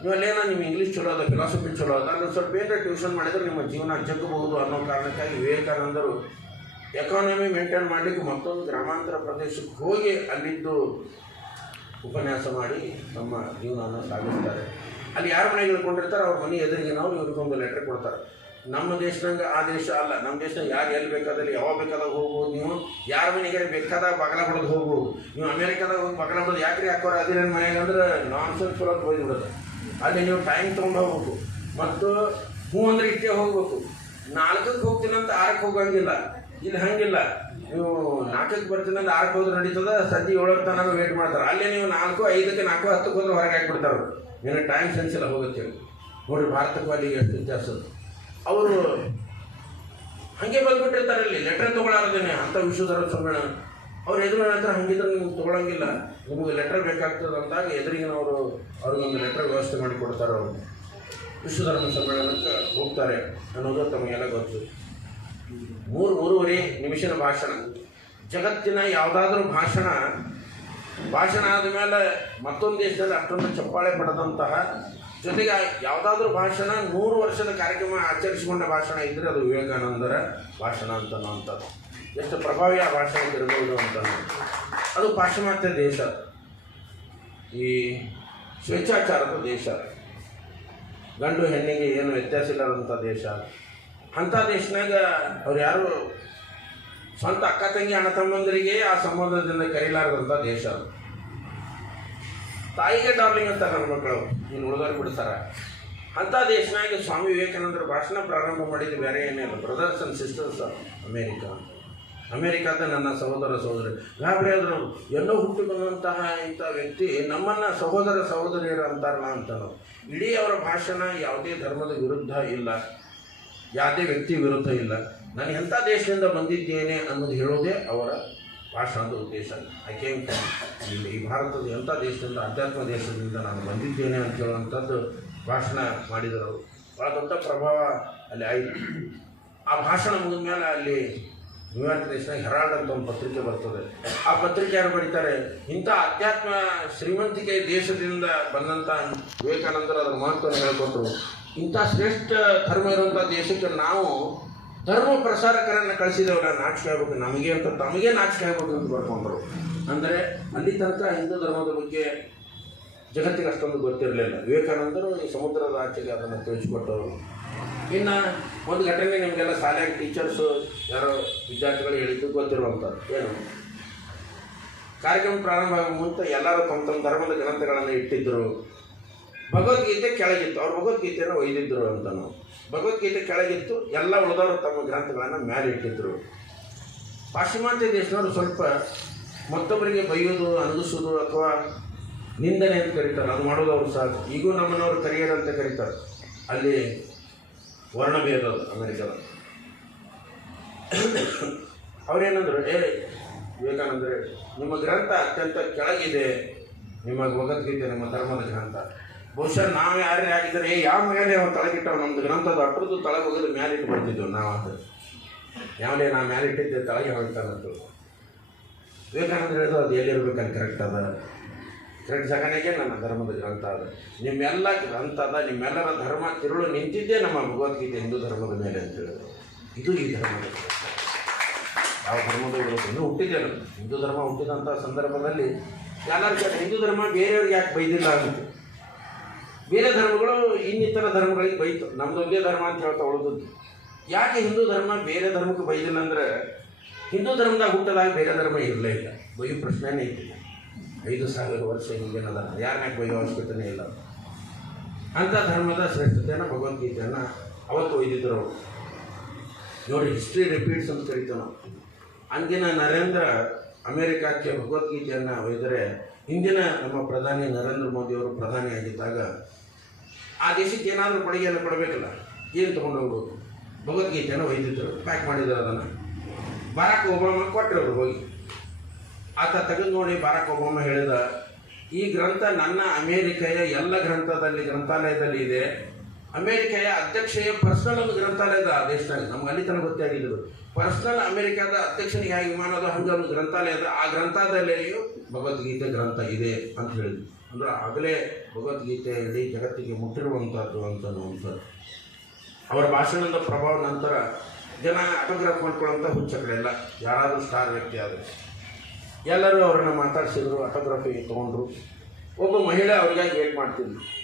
ನೀವು ಅಲ್ಲೇನೋ ನಿಮ್ಮ ಇಂಗ್ಲೀಷ್ ಚಲೋ ಅದ ಫಿಲಾಸಫಿ ಚಲೋ ಅದ ಅಂದ್ರೆ ಸ್ವಲ್ಪ ಏನಾರ ಟ್ಯೂಷನ್ ಮಾಡಿದ್ರೆ ನಿಮ್ಮ ಜೀವನ ಜಗ್ಗಬಹುದು ಅನ್ನೋ ಕಾರಣಕ್ಕಾಗಿ ವಿವೇಕಾನಂದರು ಎಕಾನಮಿ ಮೇಂಟೈನ್ ಮಾಡಲಿಕ್ಕೆ ಮತ್ತೊಂದು ಗ್ರಾಮಾಂತರ ಪ್ರದೇಶಕ್ಕೆ ಹೋಗಿ ಅಲ್ಲಿದ್ದು ಉಪನ್ಯಾಸ ಮಾಡಿ ತಮ್ಮ ಜೀವನವನ್ನು ಸಾಗಿಸ್ತಾರೆ. ಅಲ್ಲಿ ಯಾರು ಮನೆಗೆ ಇಳ್ಕೊಂಡಿರ್ತಾರೆ ಅವ್ರ ಮನೆ ಎದುರಿಗೆ ನಾವು ಇವ್ರಿಗೊಂದು ಲೆಟ್ರ್ ಕೊಡ್ತಾರೆ. ನಮ್ಮ ದೇಶದಂಗೆ ಆ ದೇಶ ಅಲ್ಲ. ನಮ್ಮ ದೇಶದಾಗ ಯಾರು ಎಲ್ಲಿ ಬೇಕಾದಲ್ಲಿ ಯಾವಾಗ ಬೇಕಾದಾಗ ಹೋಗ್ಬೋದು. ನೀವು ಯಾರ ಮನೆಗೆ ಬೇಕಾದಾಗ ಬಗಲ ಹೊಡೆದು ಹೋಗ್ಬೋದು. ನೀವು ಅಮೇರಿಕಾದಾಗ ಹೋಗಿ ಬಗಲ ಹೊಡೆದು ಯಾಕ್ರಿ ಹಾಕೋರು? ಅದೇ ನನ್ನ ಮನೆಗೆ ಅಂದ್ರೆ ನಾನ್ ಸೆನ್ಸ್ ಫುಲ್ ಅಂತ ಹೋಗ್ಬಿಡೋದು. ಅಲ್ಲಿ ನೀವು ಟೈಮ್ ತೊಗೊಂಡು ಹೋಗ್ಬೇಕು. ಮತ್ತು ಹೂ ಅಂದ್ರೆ ಇಷ್ಟೇ ಹೋಗ್ಬೇಕು. ನಾಲ್ಕಕ್ಕೆ ಹೋಗ್ತೀನಿ ಅಂತ ಆರಕ್ಕೆ ಹೋಗಂಗಿಲ್ಲ. ಇಲ್ಲಿ ಹಂಗಿಲ್ಲ. ನೀವು ನಾಲ್ಕಕ್ಕೆ ಬರ್ತೀನಿ ಅಂತ ಆರಕ್ಕೆ ಹೋದ್ರೆ ನಡೀತದ? ಸದ್ಯ ಏಳಕ್ಕೆ ತನಕ ವೇಟ್ ಮಾಡ್ತಾರೆ. ಅಲ್ಲೇ ನೀವು ನಾಲ್ಕು, ಐದಕ್ಕೆ, ನಾಲ್ಕು, ಹತ್ತಕ್ಕೆ ಹೋದ್ರೆ ಹೊರಗೆ ಹಾಕ್ಬಿಡ್ತಾರೆ ಏನು ಟೈಮ್ ಸೆನ್ಸ್ ಎಲ್ಲ ಹೋಗುತ್ತೆ ನೋಡಿ ಭಾರತಕ್ಕೂ ಅಲ್ಲಿಗೆ ಎಷ್ಟು ವ್ಯತ್ಯಾಸ. ಅವರು ಹಾಗೆ ಬಂದ್ಬಿಟ್ಟಿರ್ತಾರೆ ಅಲ್ಲಿ. ಲೆಟರ್ ತೊಗೊಳಾರದೇನೆ, ಅಂತ ವಿಶ್ವಧರ್ಮ ಸಮ್ಮೇಳನ ಅವ್ರು ಎದುರು ಹೇಳ್ತಾರೆ ಹಂಗಿದ್ರೆ ನಿಮ್ಗೆ ತೊಗೊಳಂಗಿಲ್ಲ. ನಿಮಗೆ ಲೆಟರ್ ಬೇಕಾಗ್ತದೆ ಅಂದಾಗ ಎದುರಿಗಿನವರು ಅವ್ರಿಗೊಂದು ಲೆಟರ್ ವ್ಯವಸ್ಥೆ ಮಾಡಿ ಕೊಡ್ತಾರೆ ಅವರು. ವಿಶ್ವಧರ್ಮ ಸಮ್ಮೇಳನಕ್ಕೆ ಹೋಗ್ತಾರೆ ಅನ್ನೋದು ತಮಗೆಲ್ಲ ಗೊತ್ತು. ಮೂರು, ಮೂರುವರೆ ನಿಮಿಷದ ಭಾಷಣ. ಜಗತ್ತಿನ ಯಾವುದಾದ್ರೂ ಭಾಷಣ ಭಾಷಣ ಆದಮೇಲೆ ಮತ್ತೊಂದು ದೇಶದಲ್ಲಿ ಅಷ್ಟೊಂದು ಚಪ್ಪಾಳೆ ಪಡೆದಂತಹ ಜೊತೆಗೆ ಯಾವುದಾದ್ರೂ ಭಾಷಣ ನೂರು ವರ್ಷದ ಕಾರ್ಯಕ್ರಮ ಆಚರಿಸಿಕೊಂಡ ಭಾಷಣ ಇದ್ದರೆ ಅದು ವಿವೇಕಾನಂದರ ಭಾಷಣ ಅಂತ ಅಂಥದ್ದು ಎಷ್ಟು ಪ್ರಭಾವಿ ಆ ಭಾಷಣ ಇರ್ಬೋದು ಅಂತ ಅದು ಪಾಶ್ಚಿಮಾತ್ಯ ದೇಶ. ಈ ಸ್ವೇಚ್ಛಾಚಾರದ ದೇಶ. ಗಂಡು ಹೆಣ್ಣಿಗೆ ಏನು ವ್ಯತ್ಯಾಸ ಇಲ್ಲದಂಥ ದೇಶ. ಅಂಥ ದೇಶನಾಗ ಅವ್ರು ಯಾರು ಸ್ವಂತ ಅಕ್ಕ ತಂಗಿ ಅಣ್ಣ ತಮ್ಮಂದರಿಗೆ ಆ ಸಂಬಂಧದಿಂದ ಕರೀಲಾರದಂಥ ದೇಶ ಅದು. ತಾಯಿಗೆ ಡಾರ್ಲಿಂಗ್ ಅಂತಾರೆ ನನ್ನ ಮಕ್ಕಳು, ನೀನು ಉಳಿದವ್ರು ಬಿಡ್ತಾರೆ ಅಂಥ ದೇಶನಾಗಿ ಸ್ವಾಮಿ ವಿವೇಕಾನಂದರ ಭಾಷಣ ಪ್ರಾರಂಭ ಮಾಡಿದ್ದು ಬೇರೆ ಏನಿಲ್ಲ ಬ್ರದರ್ಸ್ ಅಂಡ್ ಸಿಸ್ಟರ್ಸ್ ಅಮೇರಿಕಾ ಅಮೇರಿಕಾದ ನನ್ನ ಸಹೋದರ ಸಹೋದರಿ. ಗಾಬರಿ ಆದರು ಎಲ್ಲೋ ಹುಟ್ಟಿ ಬಂದಂತಹ ಇಂಥ ವ್ಯಕ್ತಿ ನಮ್ಮನ್ನು ಸಹೋದರ ಸಹೋದರಿಯರು ಅಂತಾರಲ್ಲ ಅಂತ ಇಡೀ ಅವರ ಭಾಷಣ ಯಾವುದೇ ಧರ್ಮದ ವಿರುದ್ಧ ಇಲ್ಲ. ಯಾವುದೇ ವ್ಯಕ್ತಿ ವಿರುದ್ಧ ಇಲ್ಲ. ನಾನು ಎಂಥ ದೇಶದಿಂದ ಬಂದಿದ್ದೇನೆ ಅನ್ನೋದು ಹೇಳೋದೇ ಅವರ ಭಾಷಣದ ಉದ್ದೇಶ ಐ ಕೇಮ್ ಇಲ್ಲಿ ಈ ಭಾರತದ ಎಂಥ ದೇಶದಿಂದ, ಅಧ್ಯಾತ್ಮ ದೇಶದಿಂದ ನಾನು ಬಂದಿದ್ದೇನೆ ಅಂತ ಹೇಳುವಂಥದ್ದು ಭಾಷಣ ಮಾಡಿದರು ಅವರು. ಭಾಳ ದೊಡ್ಡ ಪ್ರಭಾವ ಅಲ್ಲಿ ಆಯಿತು. ಆ ಭಾಷಣ ಮುಗಿದ ಮೇಲೆ ಅಲ್ಲಿ ನ್ಯೂಯಾರ್ಕ್ ದೇಶದಾಗ ಹೆರಾಲ್ಡ್ ಅಂತ ಒಂದು ಪತ್ರಿಕೆ ಬರ್ತದೆ. ಆ ಪತ್ರಿಕೆ ಯಾರು ಬರೀತಾರೆ? ಇಂಥ ಅಧ್ಯಾತ್ಮ ಶ್ರೀಮಂತಿಕೆ ದೇಶದಿಂದ ಬಂದಂಥ ವಿವೇಕಾನಂದರು ಅದರ ಮಹತ್ವವನ್ನು ಹೇಳಿಕೊಟ್ರು. ಇಂಥ ಶ್ರೇಷ್ಠ ಧರ್ಮ ಇರುವಂಥ ದೇಶಕ್ಕೆ ನಾವು ಧರ್ಮ ಪ್ರಸಾರಕರನ್ನು ಕಳಿಸಿದವರ ನಾಚಿಕೆ ಆಗ್ಬೇಕು. ನಮಗೆ ಅಂತ ತಮಗೆ ನಾಚಿಕೆ ಆಗ್ಬೇಕು ಅಂತ ಬರ್ಕೊಂಡ್ರು. ಅಂದರೆ ಅಲ್ಲಿ ತನಕ ಹಿಂದೂ ಧರ್ಮದ ಬಗ್ಗೆ ಜಗತ್ತಿಗೆ ಅಷ್ಟೊಂದು ಗೊತ್ತಿರಲಿಲ್ಲ. ವಿವೇಕಾನಂದರು ಈ ಸಮುದ್ರದ ಆಚೆಗೆ ಅದನ್ನು ತಿಳಿಸಿಕೊಟ್ಟವರು. ಇನ್ನು ಒಂದು ಘಟನೆ ನಿಮಗೆಲ್ಲ ಶಾಲೆಯಾಗಿ ಟೀಚರ್ಸು ಯಾರೋ ವಿದ್ಯಾರ್ಥಿಗಳು ಹೇಳಿದ್ದು ಗೊತ್ತಿರುವಂಥದ್ದು. ಏನು? ಕಾರ್ಯಕ್ರಮ ಪ್ರಾರಂಭ ಆಗುವ ಮುಂಚೆ ಎಲ್ಲರೂ ತಮ್ಮ ತಮ್ಮ ಧರ್ಮದ ಗ್ರಂಥಗಳನ್ನು ಇಟ್ಟಿದ್ದರು ಭಗವದ್ಗೀತೆ ಕೆಳಗಿತ್ತು. ಅವ್ರು ಭಗವದ್ಗೀತೆಯನ್ನು ಒಯ್ದಿದ್ದರು ಅಂತ ನಾವು ಭಗವದ್ಗೀತೆ ಕೆಳಗಿತ್ತು, ಎಲ್ಲ ಉಳಿದವರು ತಮ್ಮ ಗ್ರಂಥಗಳನ್ನು ಮೇಲೆ ಇಟ್ಟಿದ್ರು. ಪಾಶ್ಚಿಮಾತ್ಯ ದೇಶದವರು ಸ್ವಲ್ಪ ಮತ್ತೊಬ್ಬರಿಗೆ ಬೈಯೋದು ಅನಗಿಸೋದು ಅಥವಾ ನಿಂದನೆ ಅಂತ ಕರೀತಾರೆ. ಅದು ಮಾಡೋದು ಅವರು ಸಹ. ಈಗೂ ನಮ್ಮನ್ನವರು ಕರಿಯರ್ ಅಂತ ಕರೀತಾರೆ. ಅಲ್ಲಿ ವರ್ಣಭೇದ ಅಮೆರಿಕದ. ಅವರೇನಂದರು, ಏ, ವಿವೇಕಾನಂದರೆ, ನಿಮ್ಮ ಗ್ರಂಥ ಅತ್ಯಂತ ಕೆಳಗಿದೆ, ನಿಮ್ಮ ಭಗವದ್ಗೀತೆ, ನಿಮ್ಮ ಧರ್ಮದ ಗ್ರಂಥ. ಬಹುಶಃ ನಾವು ಯಾರೇ ಆಗಿದ್ರೆ ಯಾವ ಮೇಲೆ ಅವ್ನು ತಳಗಿಟ್ಟವು ನಮ್ಮದು ಗ್ರಂಥದ ಅಪ್ರದ್ದು ತಳಗೆ ಹೋಗಿದ್ರೆ ಮ್ಯಾಲೆ ಇಟ್ಟು ಬರ್ತಿದ್ದೆವು ನಾವು ಅದು ಯಾವನೇ ನಾ ಮ್ಯಾಲೆ ಇಟ್ಟಿದ್ದೆ ತಳಗೆ ಹೊಳ್ತಾನಂತು ವಿವೇಕಾನಂದ ಹೇಳಿದ್ರು, ಅದು ಎಲ್ಲಿರ್ಬೇಕಂತ ಕರೆಕ್ಟ್ ಅದ. ಕರೆಕ್ಟ್ ಸಗಣೆಗೆ ನನ್ನ ಧರ್ಮದ ಗ್ರಂಥ ಅದ. ನಿಮ್ಮೆಲ್ಲ ಗ್ರಂಥ ಅದ ನಿಮ್ಮೆಲ್ಲರ ಧರ್ಮ ತಿರುಳು ನಿಂತಿದ್ದೇ ನಮ್ಮ ಭಗವದ್ಗೀತೆ ಹಿಂದೂ ಧರ್ಮದ ಮೇಲೆ ಅಂತ ಹೇಳಿದ್ರು. ಇದು ಈ ಧರ್ಮದ. ಯಾವ ಧರ್ಮದ ಇನ್ನೂ ಹುಟ್ಟಿದೆ ಹಿಂದೂ ಧರ್ಮ ಹುಟ್ಟಿದಂಥ ಸಂದರ್ಭದಲ್ಲಿ ಎಲ್ಲರೂ ಹಿಂದೂ ಧರ್ಮ ಬೇರೆಯವ್ರಿಗೆ ಯಾಕೆ ಬೈದಿಲ್ಲ? ಅಂತ. ಬೇರೆ ಧರ್ಮಗಳು ಇನ್ನಿತರ ಧರ್ಮಗಳಿಗೆ ಬೈತು. ನಮ್ದು ಒಂದೇ ಧರ್ಮ ಅಂತ ಹೇಳ್ತಾ ಉಳಿದದ್ದು ಯಾಕೆ ಹಿಂದೂ ಧರ್ಮ ಬೇರೆ ಧರ್ಮಕ್ಕೆ ಬೈದಿಲ್ಲ ಅಂದ್ರೆ ಹಿಂದೂ ಧರ್ಮದಾಗ ಹುಟ್ಟದಾಗ ಬೇರೆ ಧರ್ಮ ಇರಲೇ ಇಲ್ಲ. ಬೈಯೋ ಪ್ರಶ್ನೆನೇ ಇದ್ದಿಲ್ಲ. ಐದು ಸಾವಿರ ವರ್ಷ ಹಿಂದಿನದ ಯಾರನ್ನ ಬೈಯೋ ಅವಶ್ಯಕತೆನೇ ಇಲ್ಲ. ಅಂಥ ಧರ್ಮದ ಶ್ರೇಷ್ಠತೆಯನ್ನು ಭಗವದ್ಗೀತೆಯನ್ನು ಅವತ್ತು ಒಯ್ದಿದ್ರು ಅವರು. ನೋಡಿ ಹಿಸ್ಟ್ರಿ ರಿಪೀಟ್ಸ್ ಅಂತ ಕರಿತೀವಿ ನಾವು. ಅಂದಿನ ನರೇಂದ್ರ ಅಮೇರಿಕಾಕ್ಕೆ ಭಗವದ್ಗೀತೆಯನ್ನು ಒಯ್ದರೆ ಹಿಂದಿನ ನಮ್ಮ ಪ್ರಧಾನಿ ನರೇಂದ್ರ ಮೋದಿಯವರು ಪ್ರಧಾನಿಯಾಗಿದ್ದಾಗ ಆ ದೇಶಕ್ಕೆ ಏನಾದರೂ ಕೊಡುಗೆಯನ್ನು ಕೊಡಬೇಕಲ್ಲ? ಏನು ತೊಗೊಂಡು ಹೋಗ್ಬೋದು? ಭಗವದ್ಗೀತೆಯನ್ನು ಒಯ್ದಿದ್ದರು ಪ್ಯಾಕ್ ಮಾಡಿದ್ರು ಅದನ್ನು. ಬಾರಾಕ್ ಒಬಾಮ ಕೊಟ್ಟರು ಹೋಗಿ. ಆತ ತೆಗೆದು ನೋಡಿ ಬಾರಾಕ್ ಒಬಾಮ ಹೇಳಿದ, ಈ ಗ್ರಂಥ ನನ್ನ ಅಮೇರಿಕೆಯ ಎಲ್ಲ ಗ್ರಂಥದಲ್ಲಿ, ಗ್ರಂಥಾಲಯದಲ್ಲಿ ಇದೆ. ಅಮೇರಿಕೆಯ ಅಧ್ಯಕ್ಷೆಯ ಪರ್ಸನಲ್ ಒಂದು ಗ್ರಂಥಾಲಯದ ಆ ದೇಶದಲ್ಲಿ, ನಮ್ಗೆ ಅಲ್ಲಿ ತನಕ ಗೊತ್ತೇ ಆಗಿದ್ದು ಪರ್ಸನಲ್ ಅಮೇರಿಕಾದ ಅಧ್ಯಕ್ಷನಿಗೆ ಹೇಗೆ ವಿಮಾನದ ಹಂಗೆ ಒಂದು ಗ್ರಂಥಾಲಯದ ಆ ಗ್ರಂಥಾಲಯದಲ್ಲಿಯೂ ಭಗವದ್ಗೀತೆ ಗ್ರಂಥ ಇದೆ ಅಂತ ಹೇಳಿದ್ರು. ಅಂದ್ರೆ ಆಗಲೇ ಭಗವದ್ಗೀತೆಯಲ್ಲಿ ಜಗತ್ತಿಗೆ ಮುಟ್ಟಿರುವಂಥದ್ದು ಅಂತ ಅನ್ನುವಂಥದ್ದು. ಅವರ ಭಾಷಣದ ಪ್ರಭಾವ ನಂತರ ಜನ ಆಟೋಗ್ರಾಫ್ ಮಾಡ್ಕೊಳ್ಳೋಂಥ ಹುಚ್ಚ ಕಡೆ ಎಲ್ಲ. ಯಾರಾದರೂ ಸ್ಟಾರ್ ವ್ಯಕ್ತಿ ಆದರೆ. ಎಲ್ಲರೂ ಅವ್ರನ್ನ ಮಾತಾಡಿಸಿದ್ರು ಆಟೋಗ್ರಾಫಿಗೆ ತೊಗೊಂಡ್ರು. ಒಬ್ಬ ಮಹಿಳೆ ಅವರಿಗಾಗಿ ವೇಟ್ ಮಾಡ್ತಿದ್ರು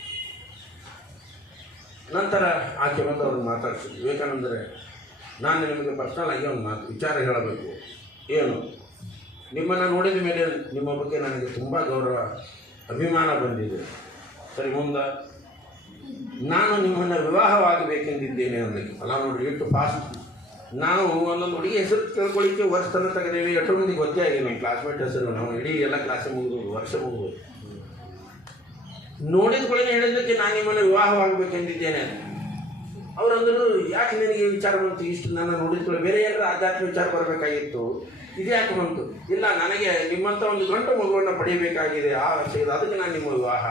ನಂತರ ಆಕೆ ಬಂದು ಅವ್ರನ್ನ ಮಾತಾಡ್ಸಿದ್ರು ವಿವೇಕಾನಂದರೆ, ನಾನು ನಿಮಗೆ ಪರ್ಸನಲ್ ಆಗಿ ಒಂದು ಮಾತು, ವಿಚಾರ ಹೇಳಬೇಕು. ಏನು? ನಿಮ್ಮನ್ನು ನೋಡಿದ ಮೇಲೆ ನಿಮ್ಮ ಬಗ್ಗೆ ನನಗೆ ತುಂಬ ಗೌರವ. ಅಭಿಮಾನ ಬಂದಿದೆ. ಸರಿ, ಮುಂದೆ. ನಾನು ನಿಮ್ಮನ್ನು ವಿವಾಹವಾಗಬೇಕೆಂದಿದ್ದೇನೆ ಅಂದಕ್ಕೆ ಅಲ್ಲ, ನೋಡಿ ಎಷ್ಟು ಫಾಸ್ಟ್ ನಾವು ಒಂದೊಂದು ಹುಡುಗಿ ಹೆಸರು ತಿಳ್ಕೊಳ್ಳಿಕ್ಕೆ ವರ್ಷ ತನಕ ತೆಗೆದೇವಿ ಮಂದಿಗೆ ಗೊತ್ತೇ ಆಗಿದೆ. ನಮ್ಮ ಕ್ಲಾಸ್ಮೇಟ್ ಹೆಸರು, ನಾವು ಇಡೀ ಎಲ್ಲ ಕ್ಲಾಸ್ ಮುಗಿದು ವರ್ಷ ಮುಗಿದು. ನೋಡಿದ ಕೂಡಲೇ ಹೇಳಿದ್ದಕ್ಕೆ ನಾನು ನಿಮ್ಮನ್ನು ವಿವಾಹವಾಗಬೇಕೆಂದಿದ್ದೇನೆ. ಅವರಂದ್ರು ಯಾಕೆ ನಿನಗೆ ವಿಚಾರ ಬಂತು? ಇಷ್ಟು ನಾನು ನೋಡಿದ ಕೂಡ ಬೇರೆ ಏನಾರ ಆಧ್ಯಾತ್ಮ ವಿಚಾರ ಬರಬೇಕಾಗಿತ್ತು. ಇದು ಯಾಕೆ ಬಂತು? ಇಲ್ಲ, ನನಗೆ ನಿಮ್ಮಂಥ ಒಂದು ಗಂಟು ಮಗುವನ್ನು ಪಡೆಯಬೇಕಾಗಿದೆ. ಆ ವಿಷಯದ ಅದಕ್ಕೆ ನಾನು ನಿಮ್ಮ ವಿವಾಹ.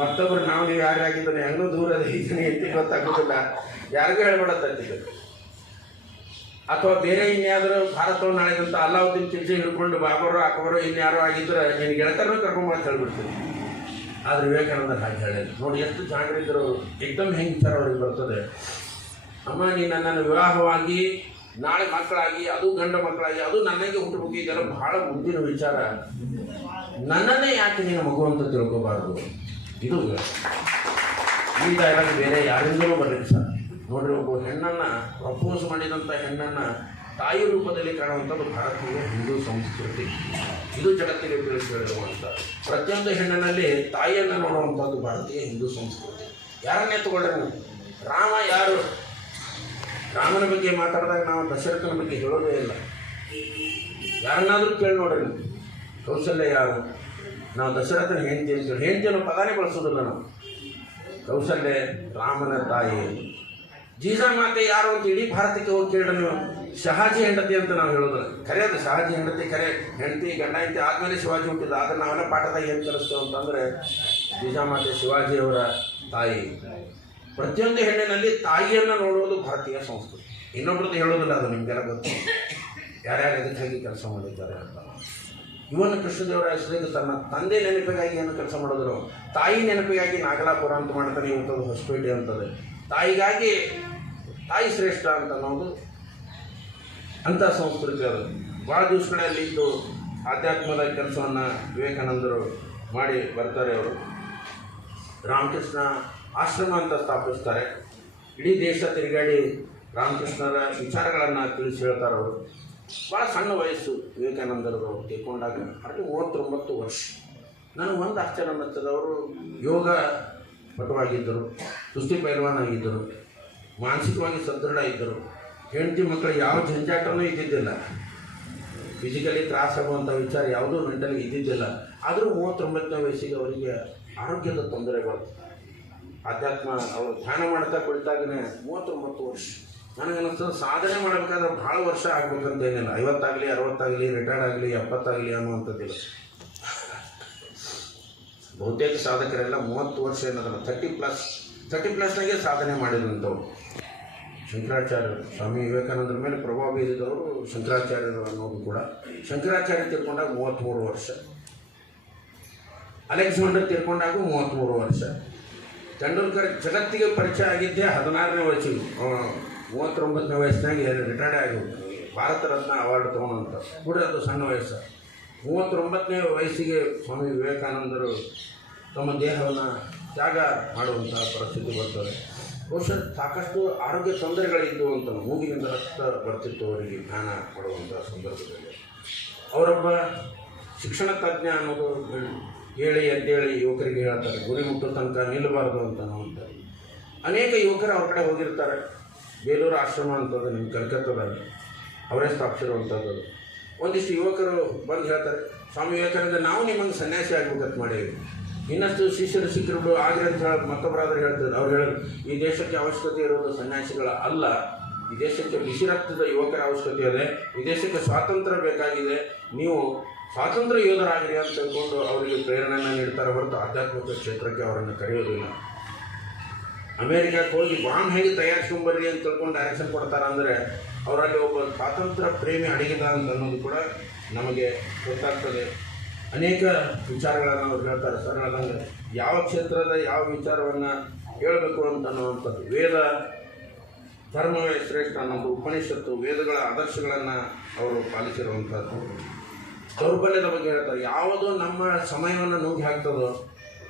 ಮತ್ತೊಬ್ಬರು ನಾವು ನೀವು ಯಾರು ಆಗಿದ್ದಾನೆ ಹೆಂಗೂ ದೂರದ ಇದ್ದೀನಿ ಅಂತ ಗೊತ್ತಾಗೋದಿಲ್ಲ ಯಾರಿಗೂ ಹೇಳ್ಬೇಡತ್ತಿದ್ದು ಅಥವಾ ಬೇರೆ ಇನ್ಯಾದರೂ ಭಾರತವನ್ನು ಆಳಿದಂಥ ಅಲ್ಲಾವುದ್ದೀನ್ ಚಿಲ್ಜಿ ಹಿಡ್ಕೊಂಡು ಬಾಬರು, ಅಕ್ಬರು, ಇನ್ಯಾರೋ ಆಗಿದ್ರೆ ನಿನ್ನ ಗೆಳತರನ್ನು ಕರ್ಕೊಂಬಂತ ಹೇಳ್ಬಿಡ್ತೀನಿ. ಆದರೆ ವಿವೇಕಾನಂದ ಹಾಗೆ ಹೇಳಿದ್ರು ನೋಡಿ, ಎಷ್ಟು ಜಾಗರಿದ್ರು ಏಕ್ದಮ್ ಹೆಂಗೆ ಸರ್ ಅವ್ರಿಗೆ ಬರ್ತದೆ. ಅಮ್ಮ, ನೀನು ನನ್ನನ್ನು ವಿವಾಹವಾಗಿ ನಾಳೆ ಮಕ್ಕಳಾಗಿ, ಅದು ಗಂಡ ಮಕ್ಕಳಾಗಿ, ಅದು ನನಗೆ ಹುಟ್ಟಬೇಕು, ಇದೆಲ್ಲ ಬಹಳ ಮುಂದಿನ ವಿಚಾರ. ನನ್ನನ್ನೇ ಯಾಕೆ ನೀನು ಮಗು ಅಂತ ತಿಳ್ಕೋಬಾರದು? ಇದು ಈ ಡೈಲಾಗ್ ಬೇರೆ ಯಾರಿಂದಲೂ ಬರಲಿಲ್ಲ ಸರ್. ನೋಡ್ರಿ, ಒಬ್ಬ ಹೆಣ್ಣನ್ನು ಪ್ರಪೋಸ್ ಮಾಡಿದಂಥ ಹೆಣ್ಣನ್ನು ತಾಯಿ ರೂಪದಲ್ಲಿ ಕಾಣುವಂಥದ್ದು ಭಾರತೀಯ ಹಿಂದೂ ಸಂಸ್ಕೃತಿ. ಇದು ಜಗತ್ತಿಗೆ ತಿಳಿಸಿ ಹೇಳಿರುವಂಥ ಪ್ರತಿಯೊಂದು ಹೆಣ್ಣಿನಲ್ಲಿ ತಾಯಿಯನ್ನು ನೋಡುವಂಥದ್ದು ಭಾರತೀಯ ಹಿಂದೂ ಸಂಸ್ಕೃತಿ. ಯಾರನ್ನೇ ತಗೊಳ್ರಿ ರಾಮ ಯಾರು? ರಾಮನ ಬಗ್ಗೆ ಮಾತಾಡಿದಾಗ ನಾವು ದಶರಥನ ಬಗ್ಗೆ ಹೇಳೋದೇ ಇಲ್ಲ. ಯಾರನ್ನಾದರೂ ಕೇಳಿ ನೋಡ್ರಿ. ಕೌಶಲ್ಯ ಯಾರು? ನಾವು ದಶರಥನ ಹೆಂಡತಿ ಅಂತ ಹೇಳಿ. ಹೆಂಡತಿ ಅನ್ನೋ ಪದಾನೇ ಬಳಸೋದಿಲ್ಲ ನಾವು. ಕೌಶಲ್ಯ ರಾಮನ ತಾಯಿ. ಜೀಜಾ ಮಾತೆ ಯಾರು ಅಂತ ಇಡೀ ಭಾರತಕ್ಕೆ ಹೋಗಿ ಕೇಳ್ರಿ ನೀವು. ಶಹಾಜಿ ಹೆಂಡತಿ ಅಂತ ನಾವು ಹೇಳೋದಿಲ್ಲ. ಖರೆ ಅದು ಶಹಾಜಿ ಹೆಂಡತಿ ಖರೆ ಹೆಂಡತಿ, ಗಂಡ, ಹೆಂಡತಿ ಆದಮೇಲೆ ಶಿವಾಜಿ ಹುಟ್ಟಿದ ಆದರೆ ನಾವೆಲ್ಲ ಪಾಠದಾಗ ಏನು ಕಲಿಸ್ತೇವೆ ಅಂತಂದರೆ ಜೀಜಾಮಾತೆ ಶಿವಾಜಿಯವರ ತಾಯಿ. ಪ್ರತಿಯೊಂದು ಹೆಣ್ಣಿನಲ್ಲಿ ತಾಯಿಯನ್ನು ನೋಡುವುದು ಭಾರತೀಯ ಸಂಸ್ಕೃತಿ. ಇನ್ನೊಬ್ರದ್ದು ಹೇಳೋದಿಲ್ಲ ಅದು ನಿಮಗೆಲ್ಲ ಗೊತ್ತು. ಯಾರ್ಯಾರು ಎದಕ್ಕಾಗಿ ಕೆಲಸ ಮಾಡಿದ್ದಾರೆ ಅಂತ. ಇವನು ಕೃಷ್ಣದೇವರಾಯ ಶ್ರೀಗೆ ತನ್ನ ತಂದೆ ನೆನಪಿಗಾಗಿ ಏನು ಕೆಲಸ ಮಾಡಿದ್ರು? ತಾಯಿ ನೆನಪಿಗಾಗಿ ನಾಗಲಾಪುರ ಅಂತ ಮಾಡ್ತಾನೆ ಇವತ್ತದು ಹೊಸಪೇಟೆ ಅಂತದೆ. ತಾಯಿಗಾಗಿ ತಾಯಿ ಶ್ರೇಷ್ಠ ಅಂತ ಅನ್ನೋದು ಅಂಥ ಸಂಸ್ಕೃತಿ ಅದು. ಭಾಳ ದಿವಸಗಳಲ್ಲಿ ಇದ್ದು ಆಧ್ಯಾತ್ಮದ ಕೆಲಸವನ್ನು ವಿವೇಕಾನಂದರು ಮಾಡಿ ಬರ್ತಾರೆ ಅವರು. ರಾಮಕೃಷ್ಣ ಆಶ್ರಮ ಅಂತ ಸ್ಥಾಪಿಸ್ತಾರೆ. ಇಡೀ ದೇಶ ತಿರುಗಾಡಿ ರಾಮಕೃಷ್ಣರ ವಿಚಾರಗಳನ್ನು ತಿಳಿಸಿ ಹೇಳ್ತಾರೆ ಅವರು. ಭಾಳ ಸಣ್ಣ ವಯಸ್ಸು ವಿವೇಕಾನಂದರದು ತಿಳ್ಕೊಂಡಾಗ ಅದಕ್ಕೆ ಮೂವತ್ತೊಂಬತ್ತು ವರ್ಷ. ನನಗೆ ಒಂದು ಆಶ್ಚರ್ಯ ಅನ್ನಿಸ್ತದೆ, ಅವರು ಯೋಗ ಪಟುವಾಗಿದ್ದರು ಕುಸ್ತಿ ಪೈಲ್ವಾನಾಗಿದ್ದರು ಮಾನಸಿಕವಾಗಿ ಸದೃಢ ಇದ್ದರು. ಹೆಂಡತಿ ಮಕ್ಕಳು ಯಾವ ಜಂಜಾಟನೂ ಇದ್ದಿದ್ದಿಲ್ಲ. ಫಿಸಿಕಲಿ ತ್ರಾಸಾಗುವಂಥ ವಿಚಾರ ಯಾವುದೂ ಮೆಂಟಲಿ ಇದ್ದಿದ್ದಿಲ್ಲ. ಆದರೂ ಮೂವತ್ತೊಂಬತ್ತನೇ ವಯಸ್ಸಿಗೆ ಅವರಿಗೆ ಆರೋಗ್ಯದ ತೊಂದರೆಗಳು. ಅಧ್ಯಾತ್ಮ ಅವರು ಧ್ಯಾನ ಮಾಡ್ತಾ ಕುಳಿತಾಗನೇ ಮೂವತ್ತೊಂಬತ್ತು ವರ್ಷ. ನನಗನ್ನಿಸ್ತದೆ ಸಾಧನೆ ಮಾಡಬೇಕಾದ್ರೆ ಭಾಳ ವರ್ಷ ಆಗ್ಬೇಕಂತ ಏನಿಲ್ಲ. ಐವತ್ತಾಗಲಿ, ಅರವತ್ತಾಗಲಿ ರಿಟೈರ್ಡ್ ಆಗಲಿ, ಎಪ್ಪತ್ತಾಗಲಿ ಅನ್ನುವಂಥದ್ದಿಲ್ಲ. ಬಹುತೇಕ ಸಾಧಕರೆಲ್ಲ ಮೂವತ್ತು ವರ್ಷ ಏನದಲ್ಲ ತರ್ಟಿ ಪ್ಲಸ್ ತರ್ಟಿ ಪ್ಲಸ್ನಾಗೆ ಸಾಧನೆ ಮಾಡಿದಂಥವ್ರು ಶಂಕರಾಚಾರ್ಯರು, ಸ್ವಾಮಿ ವಿವೇಕಾನಂದರ ಮೇಲೆ ಪ್ರಭಾವ ಬೀರಿದವರು ಶಂಕರಾಚಾರ್ಯರು ಅನ್ನೋದು ಕೂಡ. ಶಂಕರಾಚಾರ್ಯ ತೀರ್ಕೊಂಡಾಗ ಮೂವತ್ತ್ಮೂರು ವರ್ಷ. ಅಲೆಕ್ಸಾಂಡರ್ ತೀರ್ಕೊಂಡಾಗ ಮೂವತ್ತ್ಮೂರು ವರ್ಷ. ತೆಂಡೂಲ್ಕರ್ ಜಗತ್ತಿಗೆ ಪರಿಚಯ ಆಗಿದ್ದೇ ಹದಿನಾರನೇ ವಯಸ್ಸಿಗೆ. ಮೂವತ್ತೊಂಬತ್ತನೇ ವಯಸ್ಸಿನಾಗೆ ರಿಟೈರ್ಡ್ ಆಗಿ ಭಾರತ ರತ್ನ ಅವಾರ್ಡ್ ತೊಗೊಂಡಂತ. ಕೂಡ ಅದು ಸಣ್ಣ ವಯಸ್ಸು. ಮೂವತ್ತೊಂಬತ್ತನೇ ವಯಸ್ಸಿಗೆ ಸ್ವಾಮಿ ವಿವೇಕಾನಂದರು ತಮ್ಮ ದೇಹವನ್ನು ತ್ಯಾಗ ಮಾಡುವಂಥ ಪರಿಸ್ಥಿತಿ ಬರ್ತದೆ. ಬಹುಶಃ ಸಾಕಷ್ಟು ಆರೋಗ್ಯ ತೊಂದರೆಗಳಿದ್ದು ಅಂತ ಮೂಗಿನಿಂದ ರಕ್ತ ಬರ್ತಿತ್ತು ಅವರಿಗೆ ಜ್ಞಾನ ಕೊಡುವಂಥ ಸಂದರ್ಭದಲ್ಲಿ. ಅವರೊಬ್ಬ ಶಿಕ್ಷಣ ತಜ್ಞ ಅನ್ನೋದು ಹೇಳಿ- ಅಂತೇಳಿ ಯುವಕರಿಗೆ ಹೇಳ್ತಾರೆ, ಗುರಿ ಮುಟ್ಟೋ ತನಕ ನಿಲ್ಲಬಾರ್ದು ಅಂತ ಅಂತಾರೆ. ಅನೇಕ ಯುವಕರು ಅವ್ರ ಕಡೆ ಹೋಗಿರ್ತಾರೆ. ಬೇಲೂರು ಆಶ್ರಮ ಅಂತದ್ದು ನಿಮ್ಮ ಕಲ್ಕತ್ತಾದಲ್ಲಿ ಅವರೇ ಸ್ಥಾಪಿಸಿರುವಂಥದ್ದು. ಒಂದಿಷ್ಟು ಯುವಕರು ಬಂದು ಹೇಳ್ತಾರೆ, ಸ್ವಾಮಿ ವಿವೇಕಾನಂದ, ನಾವು ನಿಮ್ಮನ್ನು ಸನ್ಯಾಸಿ ಆಗ್ಬೇಕಂತ ಮಾಡೇವಿ. ಇನ್ನಷ್ಟು ಶಿಷ್ಯರು ಸಿಕ್ಕರು ಆಗ್ರಿ ಅಂತ ಹೇಳಿ ಮತ್ತೊಬ್ಬರಾದ್ರೆ ಹೇಳ್ತಾರೆ. ಅವ್ರು ಹೇಳೋದು ಈ ದೇಶಕ್ಕೆ ಅವಶ್ಯಕತೆ ಇರೋದು ಸನ್ಯಾಸಿಗಳ ಅಲ್ಲ. ಈ ದೇಶಕ್ಕೆ ಬಿಸಿ ರಕ್ತದ ಯುವಕರ ಅವಶ್ಯಕತೆ ಇದೆ. ಈ ದೇಶಕ್ಕೆ ಸ್ವಾತಂತ್ರ್ಯ ಬೇಕಾಗಿದೆ. ನೀವು ಸ್ವಾತಂತ್ರ್ಯ ಯೋಧರಾಗಿರಿ ಅಂತ ತಿಳ್ಕೊಂಡು ಅವರಿಗೆ ಪ್ರೇರಣೆಯನ್ನು ನೀಡ್ತಾರೆ ಹೊರತು ಆಧ್ಯಾತ್ಮಿಕ ಕ್ಷೇತ್ರಕ್ಕೆ ಅವರನ್ನು ಕರೆಯೋದಿಲ್ಲ. ಅಮೇರಿಕಕ್ಕೆ ಹೋಗಿ ಬಾಂಬ್ ಹೇಗೆ ತಯಾರಿಸ್ಕೊಂಬರ್ರಿ ಅಂತ ತಿಳ್ಕೊಂಡು ಡೈರೆಕ್ಷನ್ ಕೊಡ್ತಾರೆ ಅಂದರೆ ಅವರಲ್ಲಿ ಒಬ್ಬ ಸ್ವಾತಂತ್ರ್ಯ ಪ್ರೇಮಿ ಅಡಗಿದ ಅಂತ ಅನ್ನೋದು ಕೂಡ ನಮಗೆ ಗೊತ್ತಾಗ್ತದೆ. ಅನೇಕ ವಿಚಾರಗಳನ್ನು ಅವ್ರು ಹೇಳ್ತಾರೆ. ಸರ್ ಹೇಳ್ದಂಗೆ ಯಾವ ಕ್ಷೇತ್ರದ ಯಾವ ವಿಚಾರವನ್ನು ಹೇಳಬೇಕು ಅಂತ ಅನ್ನುವಂಥದ್ದು. ವೇದ ಧರ್ಮವೇ ಶ್ರೇಷ್ಠ ಅನ್ನೋದು ಉಪನಿಷತ್ತು ವೇದಗಳ ಆದರ್ಶಗಳನ್ನು ಅವರು ಪಾಲಿಸಿರುವಂಥದ್ದು. ದೌರ್ಬಲ್ಯದ ಬಗ್ಗೆ ಹೇಳ್ತಾರೆ. ಯಾವುದು ನಮ್ಮ ಸಮಯವನ್ನು ನುಂಗಿ ಹಾಕ್ತದೋ,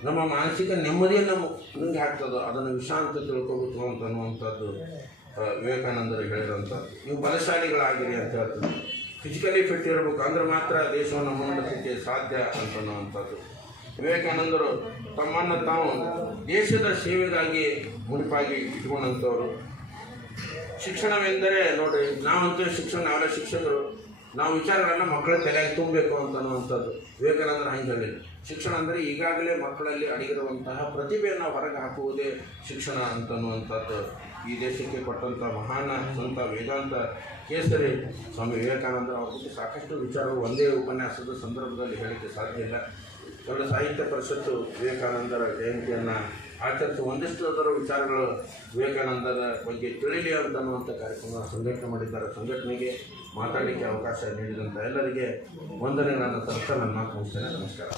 ನಮ್ಮ ಮಾನಸಿಕ ನೆಮ್ಮದಿಯನ್ನು ನುಂಗಿ ಹಾಕ್ತದೋ, ಅದನ್ನು ವಿಷ ಅಂತ ತಿಳ್ಕೊಬೇಕು ಅಂತ ಅನ್ನುವಂಥದ್ದು ವಿವೇಕಾನಂದರು ಹೇಳಿರುವಂಥದ್ದು ನೀವು ಬಲಶಾಲಿಗಳಾಗಿರಿ ಅಂತ ಫಿಸಿಕಲಿ ಫಿಟ್ ಇರಬೇಕು, ಅಂದರೆ ಮಾತ್ರ ದೇಶವನ್ನು ಮುನ್ನಡೆಸಲಿಕ್ಕೆ ಸಾಧ್ಯ ಅಂತ ಅನ್ನುವಂಥದ್ದು. ವಿವೇಕಾನಂದರು ತಮ್ಮನ್ನು ತಾವು ದೇಶದ ಸೇವೆಗಾಗಿ ಮುಡಿಪಾಗಿ ಇಟ್ಕೊಂಡಂಥವ್ರು ಶಿಕ್ಷಣವೆಂದರೆ, ನೋಡಿರಿ, ನಾವಂತೂ ಶಿಕ್ಷಣ ಅವರ ಶಿಕ್ಷಕರು. ನಾವು ವಿಚಾರಗಳನ್ನು ಮಕ್ಕಳ ತಲೆಯಾಗಿ ತುಂಬಬೇಕು ಅಂತ ಅನ್ನುವಂಥದ್ದು. ವಿವೇಕಾನಂದರ ಹಂಗೆ ಹೇಳಿದ್ರು. ಶಿಕ್ಷಣ ಅಂದರೆ ಈಗಾಗಲೇ ಮಕ್ಕಳಲ್ಲಿ ಅಡಗಿರುವಂತಹ ಪ್ರತಿಭೆಯನ್ನು ಹೊರಗೆ ಹಾಕುವುದೇ ಶಿಕ್ಷಣ ಅಂತನ್ನುವಂಥದ್ದು ಈ ದೇಶಕ್ಕೆ ಕೊಟ್ಟಂಥ ಮಹಾನ ಸಂತ ವೇದಾಂತ ಕೇಸರಿ ಸ್ವಾಮಿ ವಿವೇಕಾನಂದರ ಅವ್ರ ಬಗ್ಗೆ ಸಾಕಷ್ಟು ವಿಚಾರಗಳು ಒಂದೇ ಉಪನ್ಯಾಸದ ಸಂದರ್ಭದಲ್ಲಿ ಹೇಳಲಿಕ್ಕೆ ಸಾಧ್ಯ ಇಲ್ಲ. ಕನ್ನಡ ಸಾಹಿತ್ಯ ಪರಿಷತ್ತು ವಿವೇಕಾನಂದರ ಜಯಂತಿಯನ್ನು ಆಚರಿಸಿ ಒಂದಿಷ್ಟು ಅದರ ವಿಚಾರಗಳು ವಿವೇಕಾನಂದರ ಬಗ್ಗೆ ತಿಳಿಲಿ ಅಂತ ಅನ್ನುವಂಥ ಕಾರ್ಯಕ್ರಮ ಸಂಘಟನೆ ಮಾಡಿದ್ದಾರೆ. ಸಂಘಟನೆಗೆ ಮಾತಾಡಲಿಕ್ಕೆ ಅವಕಾಶ ನೀಡಿದಂಥ ಎಲ್ಲರಿಗೆ ಒಂದನೇ ನನ್ನ ತರ್ಕ ನನ್ನ ಮಾತು ನಮಸ್ಕಾರ.